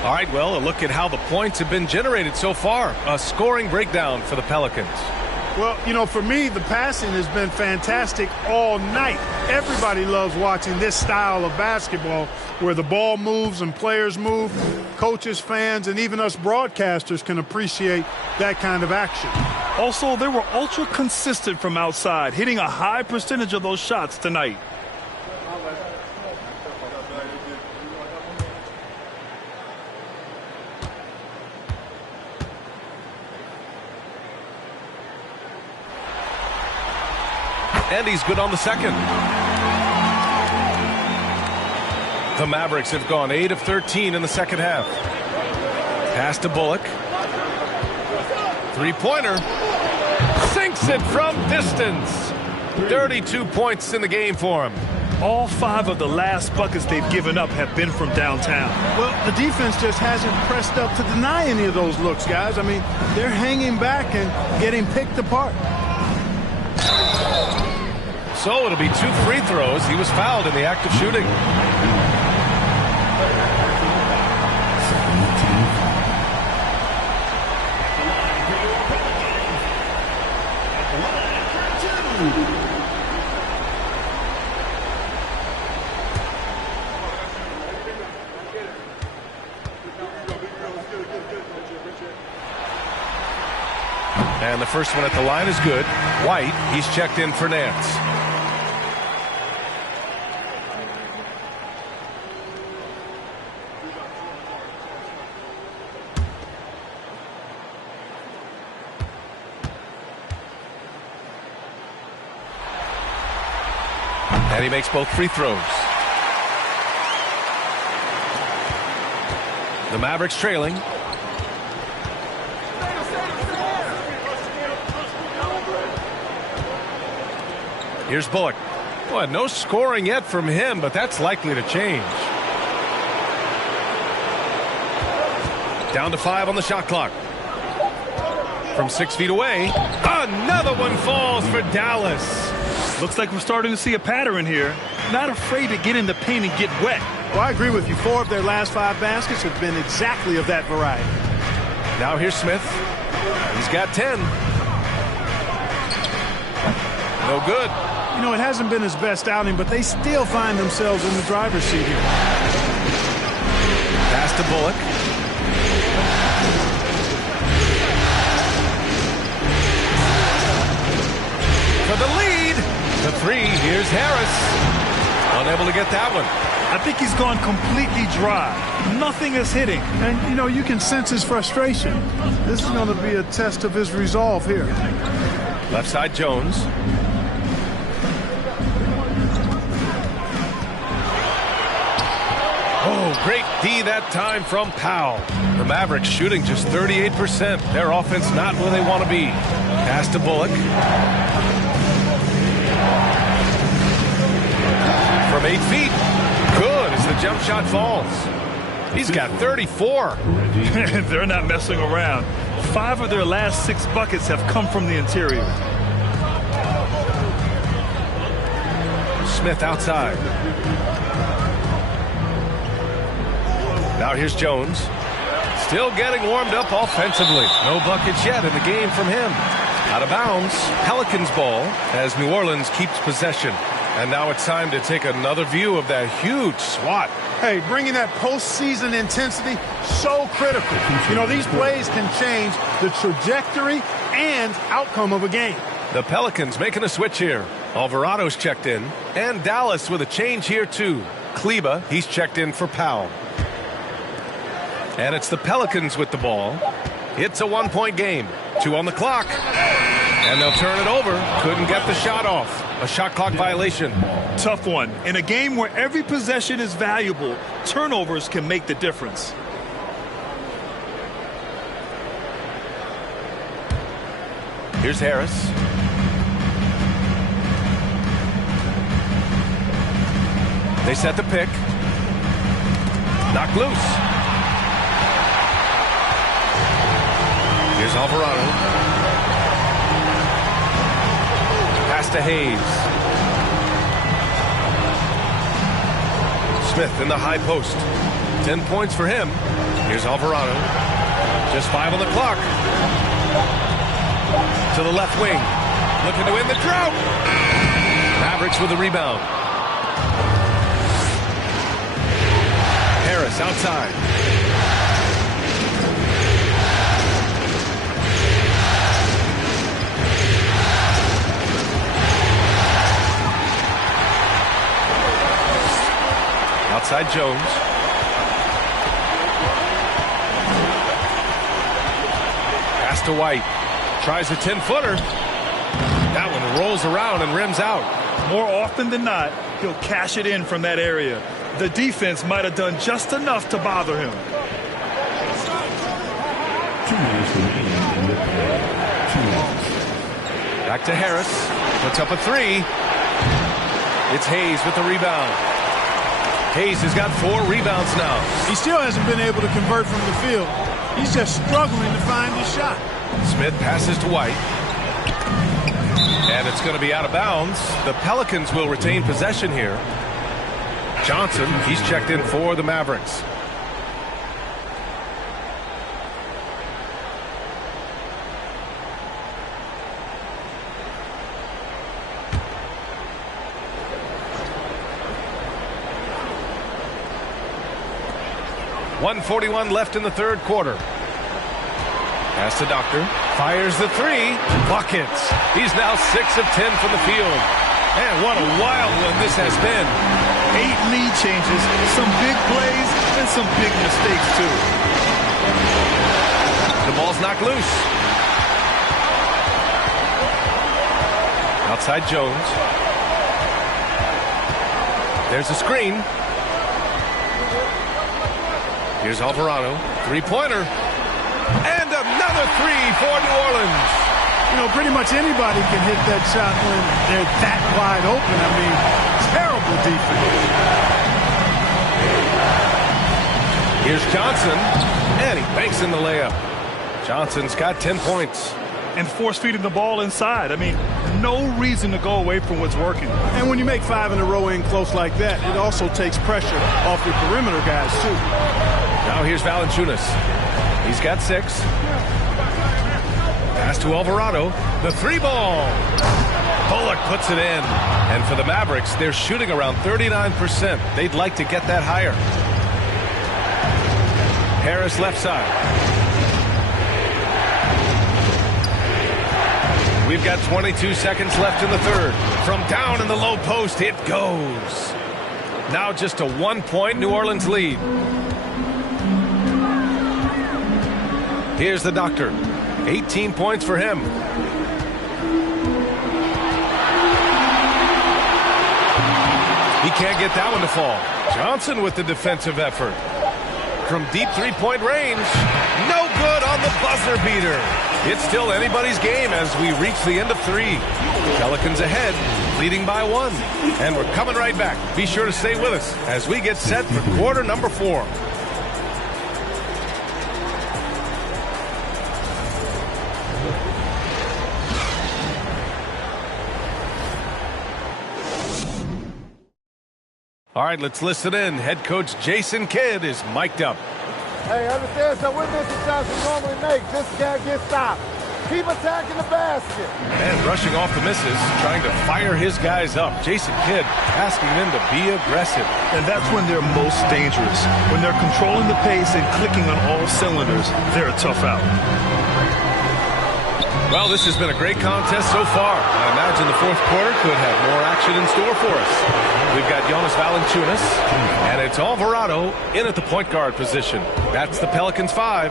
All right, well, a look at how the points have been generated so far. A scoring breakdown for the Pelicans. Well, you know, for me, the passing has been fantastic all night. Everybody loves watching this style of basketball where the ball moves and players move. Coaches, fans, and even us broadcasters can appreciate that kind of action. Also, they were ultra consistent from outside, hitting a high percentage of those shots tonight. And he's good on the second. The Mavericks have gone 8 of 13 in the second half. Pass to Bullock. Three-pointer. Sinks it from distance. 32 points in the game for him. All 5 of the last buckets they've given up have been from downtown. Well, the defense just hasn't pressed up to deny any of those looks, guys. I mean, they're hanging back and getting picked apart. So it'll be 2 free throws. He was fouled in the act of shooting. And the first one at the line is good. White, he's checked in for Nance. And he makes both free throws. The Mavericks trailing. Here's Bullock. Boy, no scoring yet from him, but that's likely to change. Down to 5 on the shot clock. From 6 feet away, another one falls for Dallas. Looks like we're starting to see a pattern here. Not afraid to get in the paint and get wet. Well, I agree with you. 4 of their last 5 baskets have been exactly of that variety. Now here's Smith. He's got 10. No good. You know, it hasn't been his best outing, but they still find themselves in the driver's seat here. Pass to Bullock. For the lead. The 3. Here's Harris. Unable to get that one. I think he's gone completely dry. Nothing is hitting. And, you know, you can sense his frustration. This is going to be a test of his resolve here. Left side, Jones. Oh, great D that time from Powell. The Mavericks shooting just 38%. Their offense not where they want to be. Pass to Bullock. From 8 feet. Good as the jump shot falls. He's got 34. They're not messing around. 5 of their last 6 buckets have come from the interior. Smith outside. Now here's Jones. Still getting warmed up offensively. No buckets yet in the game from him. Out of bounds. Pelicans ball as New Orleans keeps possession. And now it's time to take another view of that huge swat. Hey, bringing that postseason intensity, so critical. You know, these plays can change the trajectory and outcome of a game. The Pelicans making a switch here. Alvarado's checked in. And Dallas with a change here, too. Kleba, he's checked in for Powell. And it's the Pelicans with the ball. It's a 1-point game. 2 on the clock. And they'll turn it over. Couldn't get the shot off. A shot clock violation. Tough one. In a game where every possession is valuable, turnovers can make the difference. Here's Harris. They set the pick. Knocked loose. Here's Alvarado. Pass to Hayes. Smith in the high post. 10 points for him. Here's Alvarado. Just 5 on the clock. To the left wing. Looking to win the drought. Mavericks with the rebound. Harris outside. Outside Jones. Pass to White. Tries a 10-footer. That one rolls around and rims out. More often than not, he'll cash it in from that area. The defense might have done just enough to bother him. Back to Harris. Puts up a three. It's Hayes with the rebound. Hayes has got 4 rebounds now. He still hasn't been able to convert from the field. He's just struggling to find his shot. Smith passes to White. And it's going to be out of bounds. The Pelicans will retain possession here. Johnson, he's checked in for the Mavericks. .141 left in the third quarter. Pass to Doctor. Fires the three. Buckets. He's now 6 of 10 from the field. Man, what a wild one this has been. 8 lead changes, some big plays, and some big mistakes, too. The ball's knocked loose. Outside Jones. There's a screen. Here's Alvarado. Three-pointer. And another three for New Orleans. You know, pretty much anybody can hit that shot when they're that wide open. I mean, terrible defense. Here's Johnson. And he banks in the layup. Johnson's got 10 points. And force-feeding the ball inside. I mean, no reason to go away from what's working. And when you make 5 in a row in close like that, it also takes pressure off the perimeter guys, too. Now here's Valanciunas. He's got 6. Pass to Alvarado. The 3-ball. Bullock puts it in. And for the Mavericks, they're shooting around 39%. They'd like to get that higher. Harris left side. We've got 22 seconds left in the third. From down in the low post, it goes. Now just a 1-point New Orleans lead. Here's the Doctor. 18 points for him. He can't get that one to fall. Johnson with the defensive effort. From deep three-point range. No good on the buzzer beater. It's still anybody's game as we reach the end of 3. Pelicans ahead, leading by 1. And we're coming right back. Be sure to stay with us as we get set for quarter number 4. All right, let's listen in. Head coach Jason Kidd is mic'd up. Hey, understand, so we're missing shots we normally make. Just can't get stopped. Keep attacking the basket. And rushing off the misses, trying to fire his guys up. Jason Kidd asking them to be aggressive. And that's when they're most dangerous. When they're controlling the pace and clicking on all cylinders, they're a tough out. Well, this has been a great contest so far. I imagine the fourth quarter could have more action in store for us. We've got Jonas Valanciunas, and it's Alvarado in at the point guard position. That's the Pelicans 5.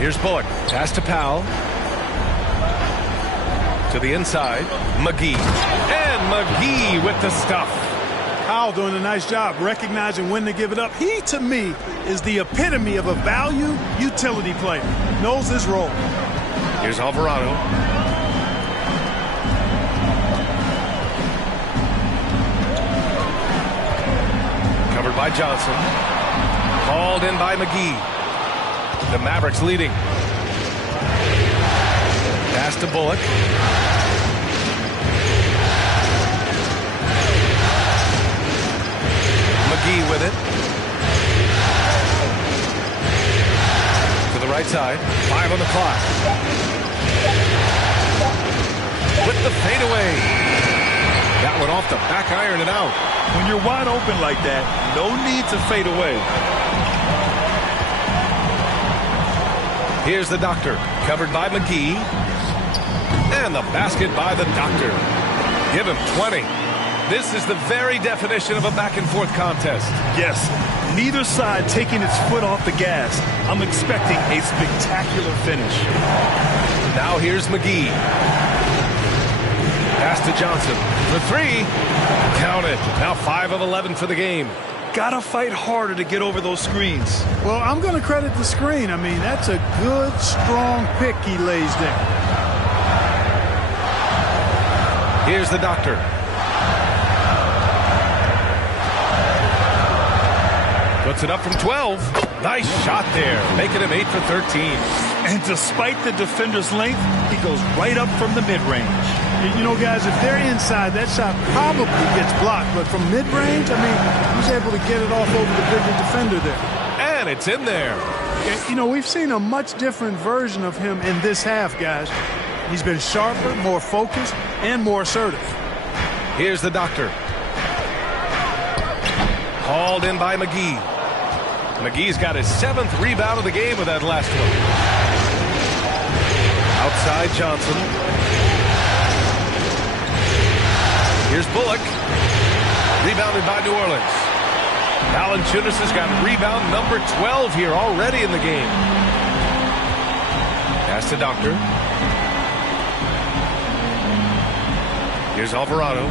Here's Bullock. Pass to Powell. To the inside. McGee. And McGee with the stuff. Powell doing a nice job recognizing when to give it up. He, to me, is the epitome of a value utility player. Knows his role. Here's Alvarado. Covered by Johnson. Called in by McGee. The Mavericks leading. Pass to Bullock. McGee with it. To the right side. 5 on the clock. With the fadeaway. That one off the back iron and out. When you're wide open like that, no need to fade away. Here's the Doctor. Covered by McGee. And the basket by the Doctor. Give him 20. This is the very definition of a back-and-forth contest. Yes, neither side taking its foot off the gas. I'm expecting a spectacular finish. Now here's McGee. Pass to Johnson. The 3. Count it. Now 5 of 11 for the game. got to fight harder to get over those screens. Well, I'm going to credit the screen. I mean, that's a good, strong pick he lays there. Here's the doctor. Puts it up from 12. Nice shot there, making him 8 for 13. And despite the defender's length, he goes right up from the mid-range. You know, guys, if they're inside, that shot probably gets blocked. But from mid-range, I mean, he's able to get it off over the bigger defender there. And it's in there. You know, we've seen a much different version of him in this half, guys. He's been sharper, more focused, and more assertive. Here's the doctor. Hauled in by McGee. McGee's got his 7th rebound of the game with that last one. Outside Johnson. Here's Bullock. Rebounded by New Orleans. Valanciunas has got rebound number 12 here already in the game. Pass to Doctor. Here's Alvarado.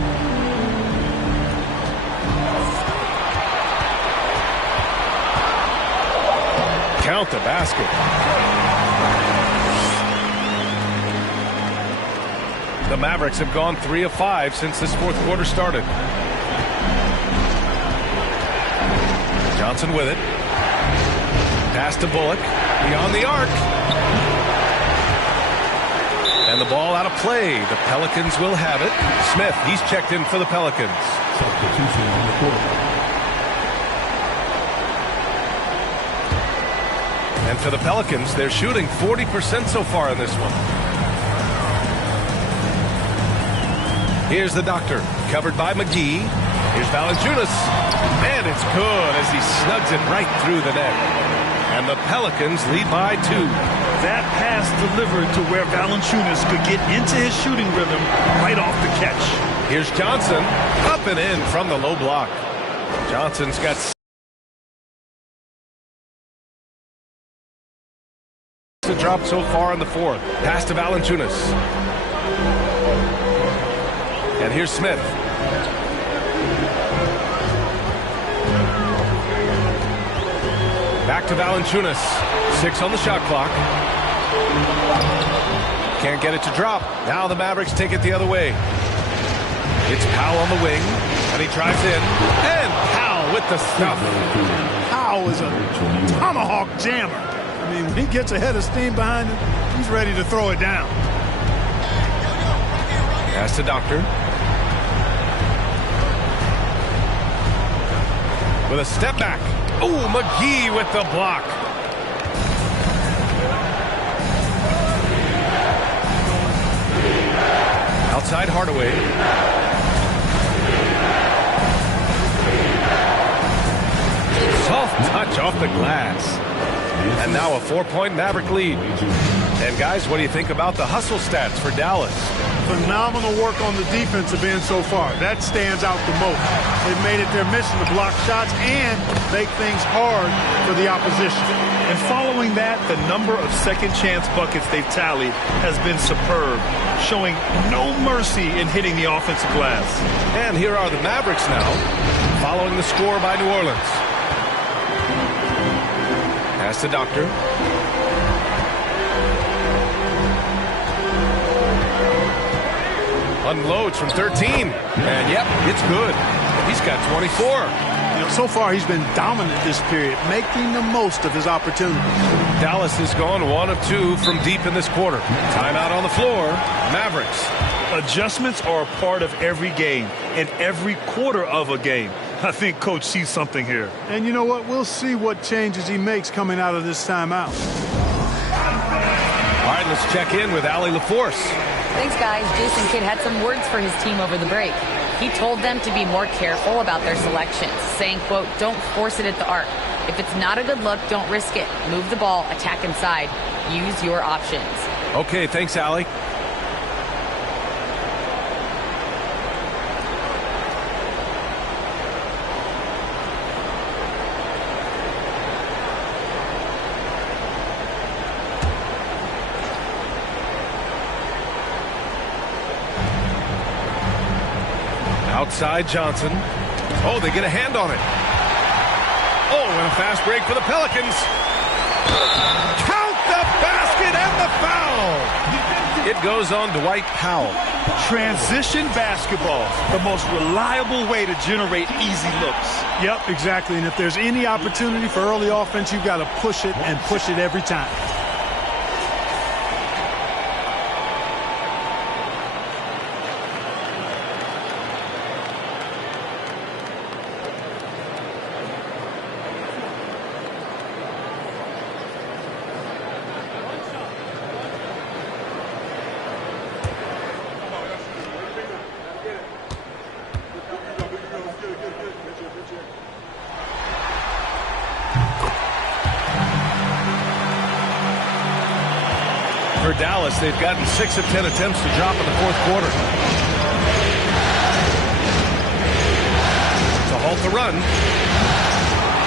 Count the basket. The Mavericks have gone 3 of 5 since this fourth quarter started. Johnson with it. Pass to Bullock. Beyond the arc. And the ball out of play. The Pelicans will have it. Smith, he's checked in for the Pelicans. Substitution on the court. And for the Pelicans, they're shooting 40% so far in this one. Here's the doctor, covered by McGee. Here's Valanciunas. And it's good as he snugs it right through the net. And the Pelicans lead by 2. That pass delivered to where Valanciunas could get into his shooting rhythm right off the catch. Here's Johnson, up and in from the low block. Johnson's got to drop so far in the fourth. Pass to Valanciunas. And here's Smith. Back to Valanciunas. 6 on the shot clock. Can't get it to drop. Now the Mavericks take it the other way. It's Powell on the wing. And he drives in. And Powell with the stuff. Powell is a tomahawk jammer. I mean, when he gets a head of steam behind him, he's ready to throw it down. Pass to Doctor. With a step back. Oh, McGee with the block. Outside Hardaway. Soft touch off the glass. And now a 4-point Maverick lead. And guys, what do you think about the hustle stats for Dallas? Phenomenal work on the defensive end so far. That stands out the most. They've made it their mission to block shots and make things hard for the opposition. And following that, the number of second chance buckets they've tallied has been superb, showing no mercy in hitting the offensive glass. And here are the Mavericks now, following the score by New Orleans. Pass to Doctor. Unloads from 13. And yep, it's good. He's got 24. You know, so far he's been dominant this period, making the most of his opportunities. Dallas has gone 1 of 2 from deep in this quarter. Timeout on the floor. Mavericks. Adjustments are a part of every game and every quarter of a game. I think Coach sees something here. And you know what? We'll see what changes he makes coming out of this timeout. All right, let's check in with Allie LaForce. Thanks, guys. Jason Kidd had some words for his team over the break. He told them to be more careful about their selections, saying, quote, don't force it at the arc. If it's not a good look, don't risk it. Move the ball, attack inside. Use your options. Okay, thanks, Allie. Outside Johnson. Oh, they get a hand on it. Oh, and a fast break for the Pelicans. Count the basket and the foul. It goes on Dwight Powell. Transition basketball, the most reliable way to generate easy looks. Yep, exactly. And if there's any opportunity for early offense, you've got to push it and push it every time. For Dallas, they've gotten 6 of 10 attempts to drop in the fourth quarter. To halt the run.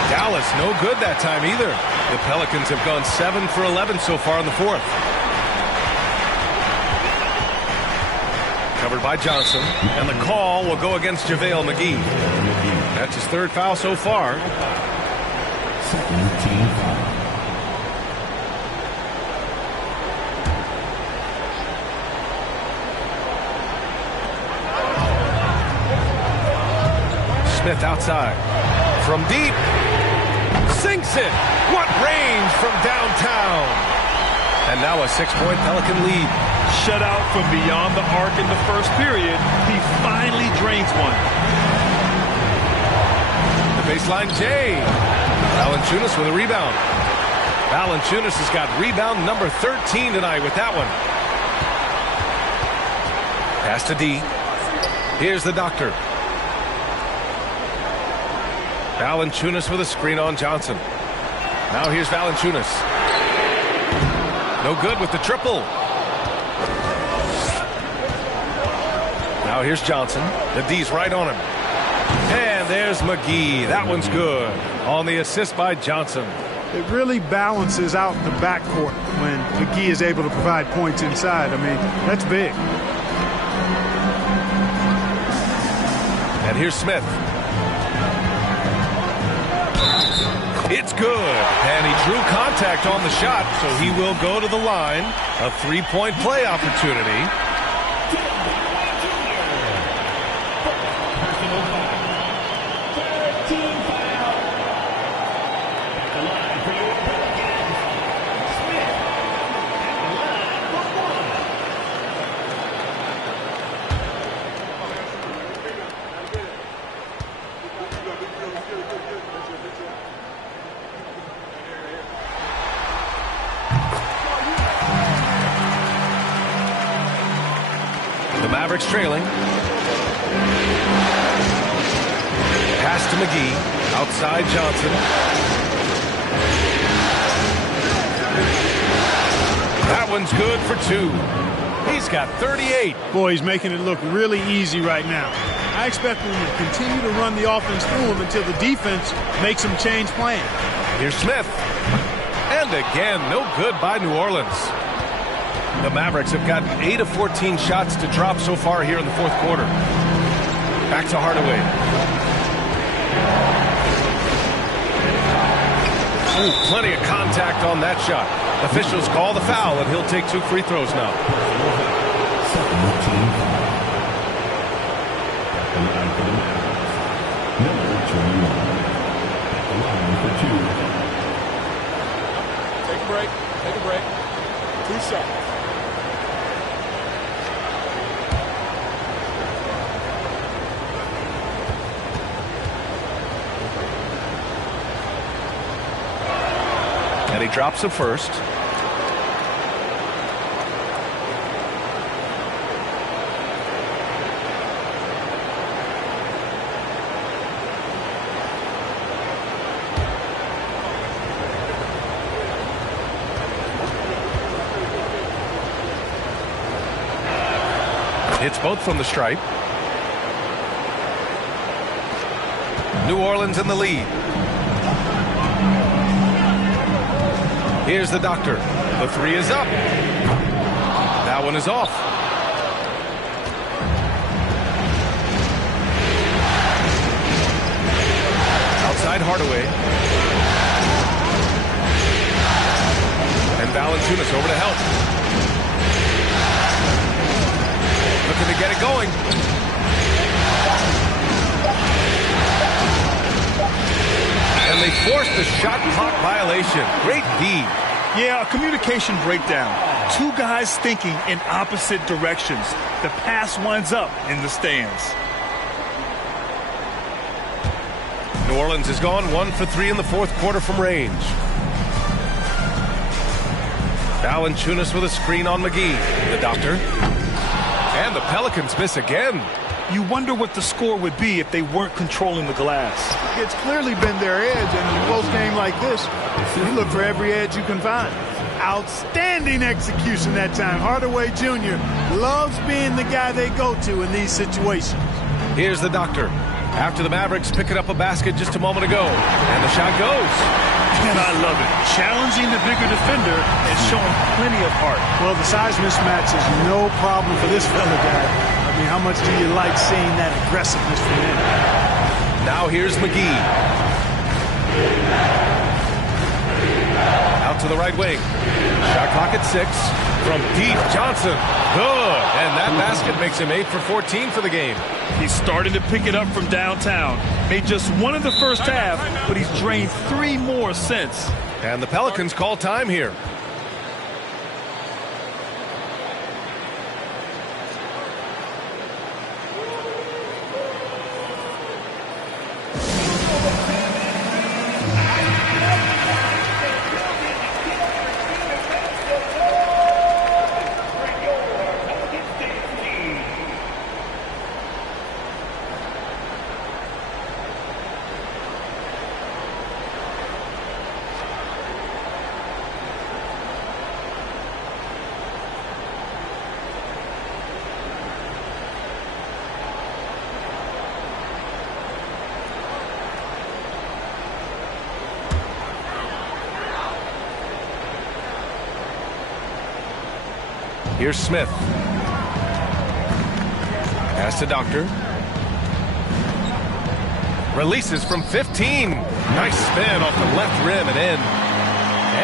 Dallas, no good that time either. The Pelicans have gone 7 for 11 so far in the fourth. Covered by Johnson, and the call will go against JaVale McGee. That's his third foul so far. Second team foul. Smith outside. From deep. Sinks it. What range from downtown. And now a 6-point Pelican lead. Shut out from beyond the arc in the first period. He finally drains one. The baseline J. Valanciunas with a rebound. Valanciunas has got rebound number 13 tonight with that one. Pass to D. Here's the doctor. Valanciunas with a screen on Johnson. Now here's Valanciunas. No good with the triple. Now here's Johnson. The D's right on him. And there's McGee. That one's good. On the assist by Johnson. It really balances out the backcourt when McGee is able to provide points inside. I mean, that's big. And here's Smith. It's good. And he drew contact on the shot, so he will go to the line. A three-point play opportunity. Mavericks trailing. Pass to McGee. Outside Johnson. That one's good for 2. He's got 38. Boy, he's making it look really easy right now. I expect them to continue to run the offense through him until the defense makes him change plan. Here's Smith. And again, no good by New Orleans. The Mavericks have gotten 8 of 14 shots to drop so far here in the fourth quarter. Back to Hardaway. Ooh, plenty of contact on that shot. Officials call the foul, and he'll take 2 free throws now. Second team foul. At the line for the Mavericks, number 21. At the line for 2. Take a break. Take a break. 2 shots. And he drops it first. Hits both from the stripe. New Orleans in the lead. Here's the doctor. The 3 is up. That one is off. Outside Hardaway. Valanciunas over to help. Looking to get it going. And they forced the shot clock violation. Great D. Yeah, a communication breakdown. Two guys thinking in opposite directions. The pass winds up in the stands. New Orleans has gone 1 for 3 in the fourth quarter from range. Valanciunas with a screen on McGee. The doctor. And the Pelicans miss again. You wonder what the score would be if they weren't controlling the glass. It's clearly been their edge, and in a close game like this, you look for every edge you can find. Outstanding execution that time. Hardaway Jr. loves being the guy they go to in these situations. Here's the doctor. After the Mavericks picking up a basket just a moment ago. And the shot goes. And I love it. Challenging the bigger defender and showing plenty of heart. Well, the size mismatch is no problem for this fella guy. I mean, how much do you like seeing that aggressiveness from him? Now here's McGee. Out to the right wing. Shot clock at 6. From deep, Johnson. Good. And that basket makes him 8 for 14 for the game. He's starting to pick it up from downtown. Made just one in the first half, but he's drained 3 more since. And the Pelicans call time here. Here's Smith. Pass to Doctor. Releases from 15. Nice spin off the left rim and in.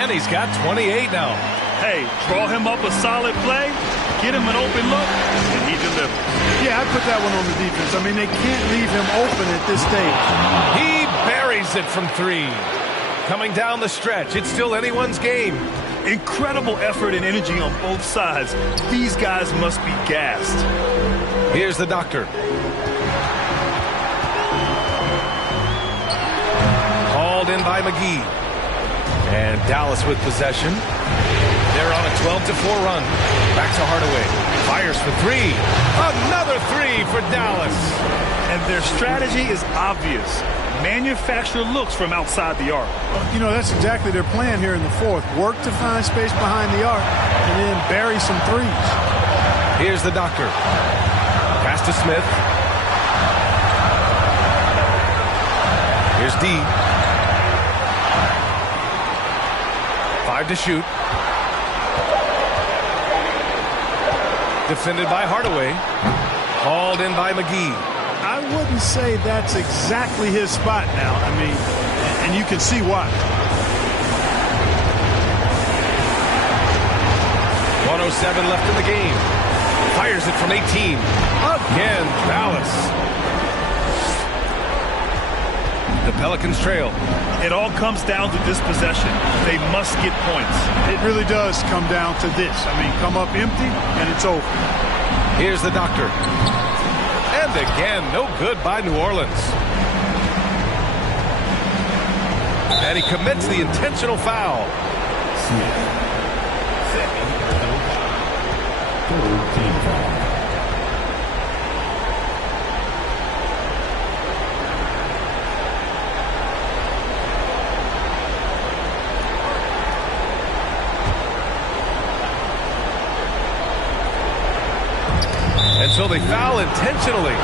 And he's got 28 now. Hey, draw him up a solid play, get him an open look, and he delivers. Yeah, I put that one on the defense. I mean, they can't leave him open at this stage. He buries it from 3. Coming down the stretch, it's still anyone's game. Incredible effort and energy on both sides. These guys must be gassed. Here's the doctor. Hauled in by McGee. And Dallas with possession. They're on a 12-4 run. Back to Hardaway. Fires for 3. Another 3 for Dallas. And their strategy is obvious. Manufacture looks from outside the arc. You know, that's exactly their plan here in the fourth. Work to find space behind the arc and then bury some 3s. Here's the doctor. Pass to Smith. Here's D. 5 to shoot. Defended by Hardaway. Hauled in by McGee. I wouldn't say that's exactly his spot now. I mean, and you can see why. 1:07 left in the game. Fires it from 18. Again, Dallas. The Pelicans trail. It all comes down to this possession. They must get points. It really does come down to this. I mean, come up empty, and it's over. Here's the doctor. And again, no good by New Orleans. And he commits the intentional foul. And so they foul intentionally.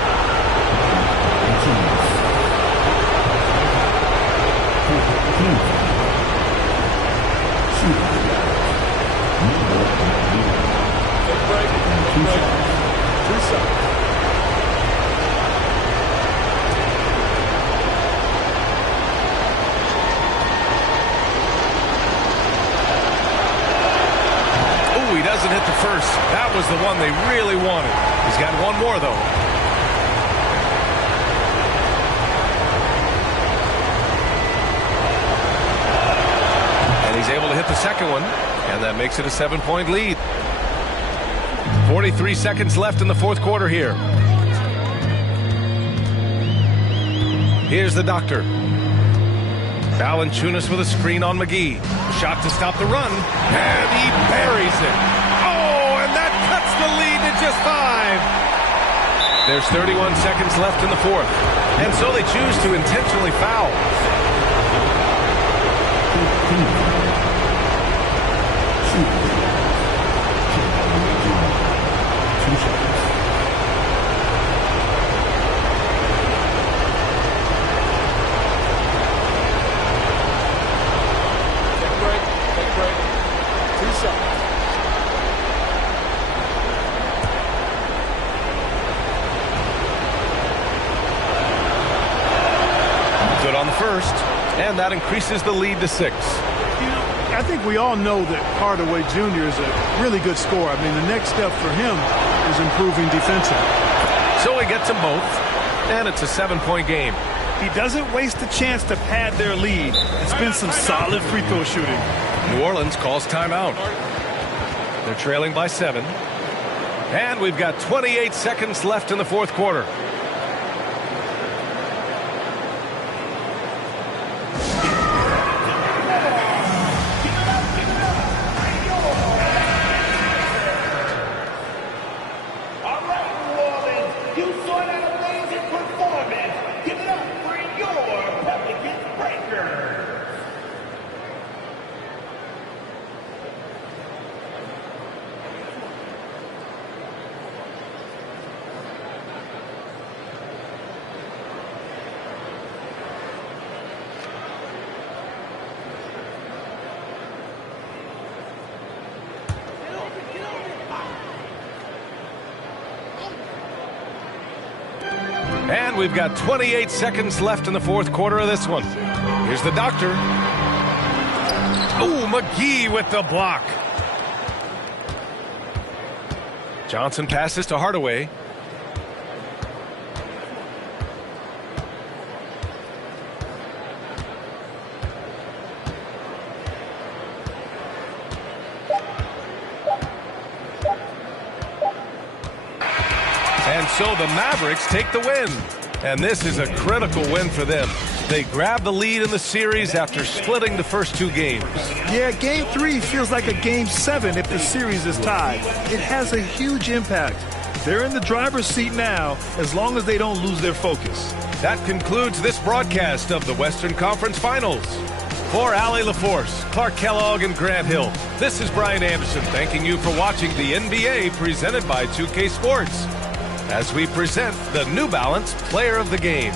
was the one they really wanted. He's got one more, though. And he's able to hit the second one, and that makes it a 7-point lead. 43 seconds left in the fourth quarter here. Here's the doctor. Valanciunas with a screen on McGee. Shot to stop the run, and he buries it. Oh, and that cuts the lead to just 5. There's 31 seconds left in the fourth, and so they choose to intentionally foul. Good on the first, and that increases the lead to 6. You know, I think we all know that Hardaway Jr. is a really good scorer. I mean, the next step for him is improving defensively. So he gets them both, and it's a 7-point game. He doesn't waste a chance to pad their lead. It's been some solid free throw shooting. New Orleans calls timeout. They're trailing by 7. And we've got 28 seconds left in the fourth quarter. And we've got 28 seconds left in the fourth quarter of this one. Here's the doctor. Oh, McGee with the block. Johnson passes to Hardaway. And so the Mavericks take the win. And this is a critical win for them. They grab the lead in the series after splitting the first 2 games. Yeah, Game 3 feels like a Game 7 if the series is tied. It has a huge impact. They're in the driver's seat now as long as they don't lose their focus. That concludes this broadcast of the Western Conference Finals. For Allie LaForce, Clark Kellogg, and Grant Hill, this is Brian Anderson thanking you for watching the NBA presented by 2K Sports, as we present the New Balance Player of the Game.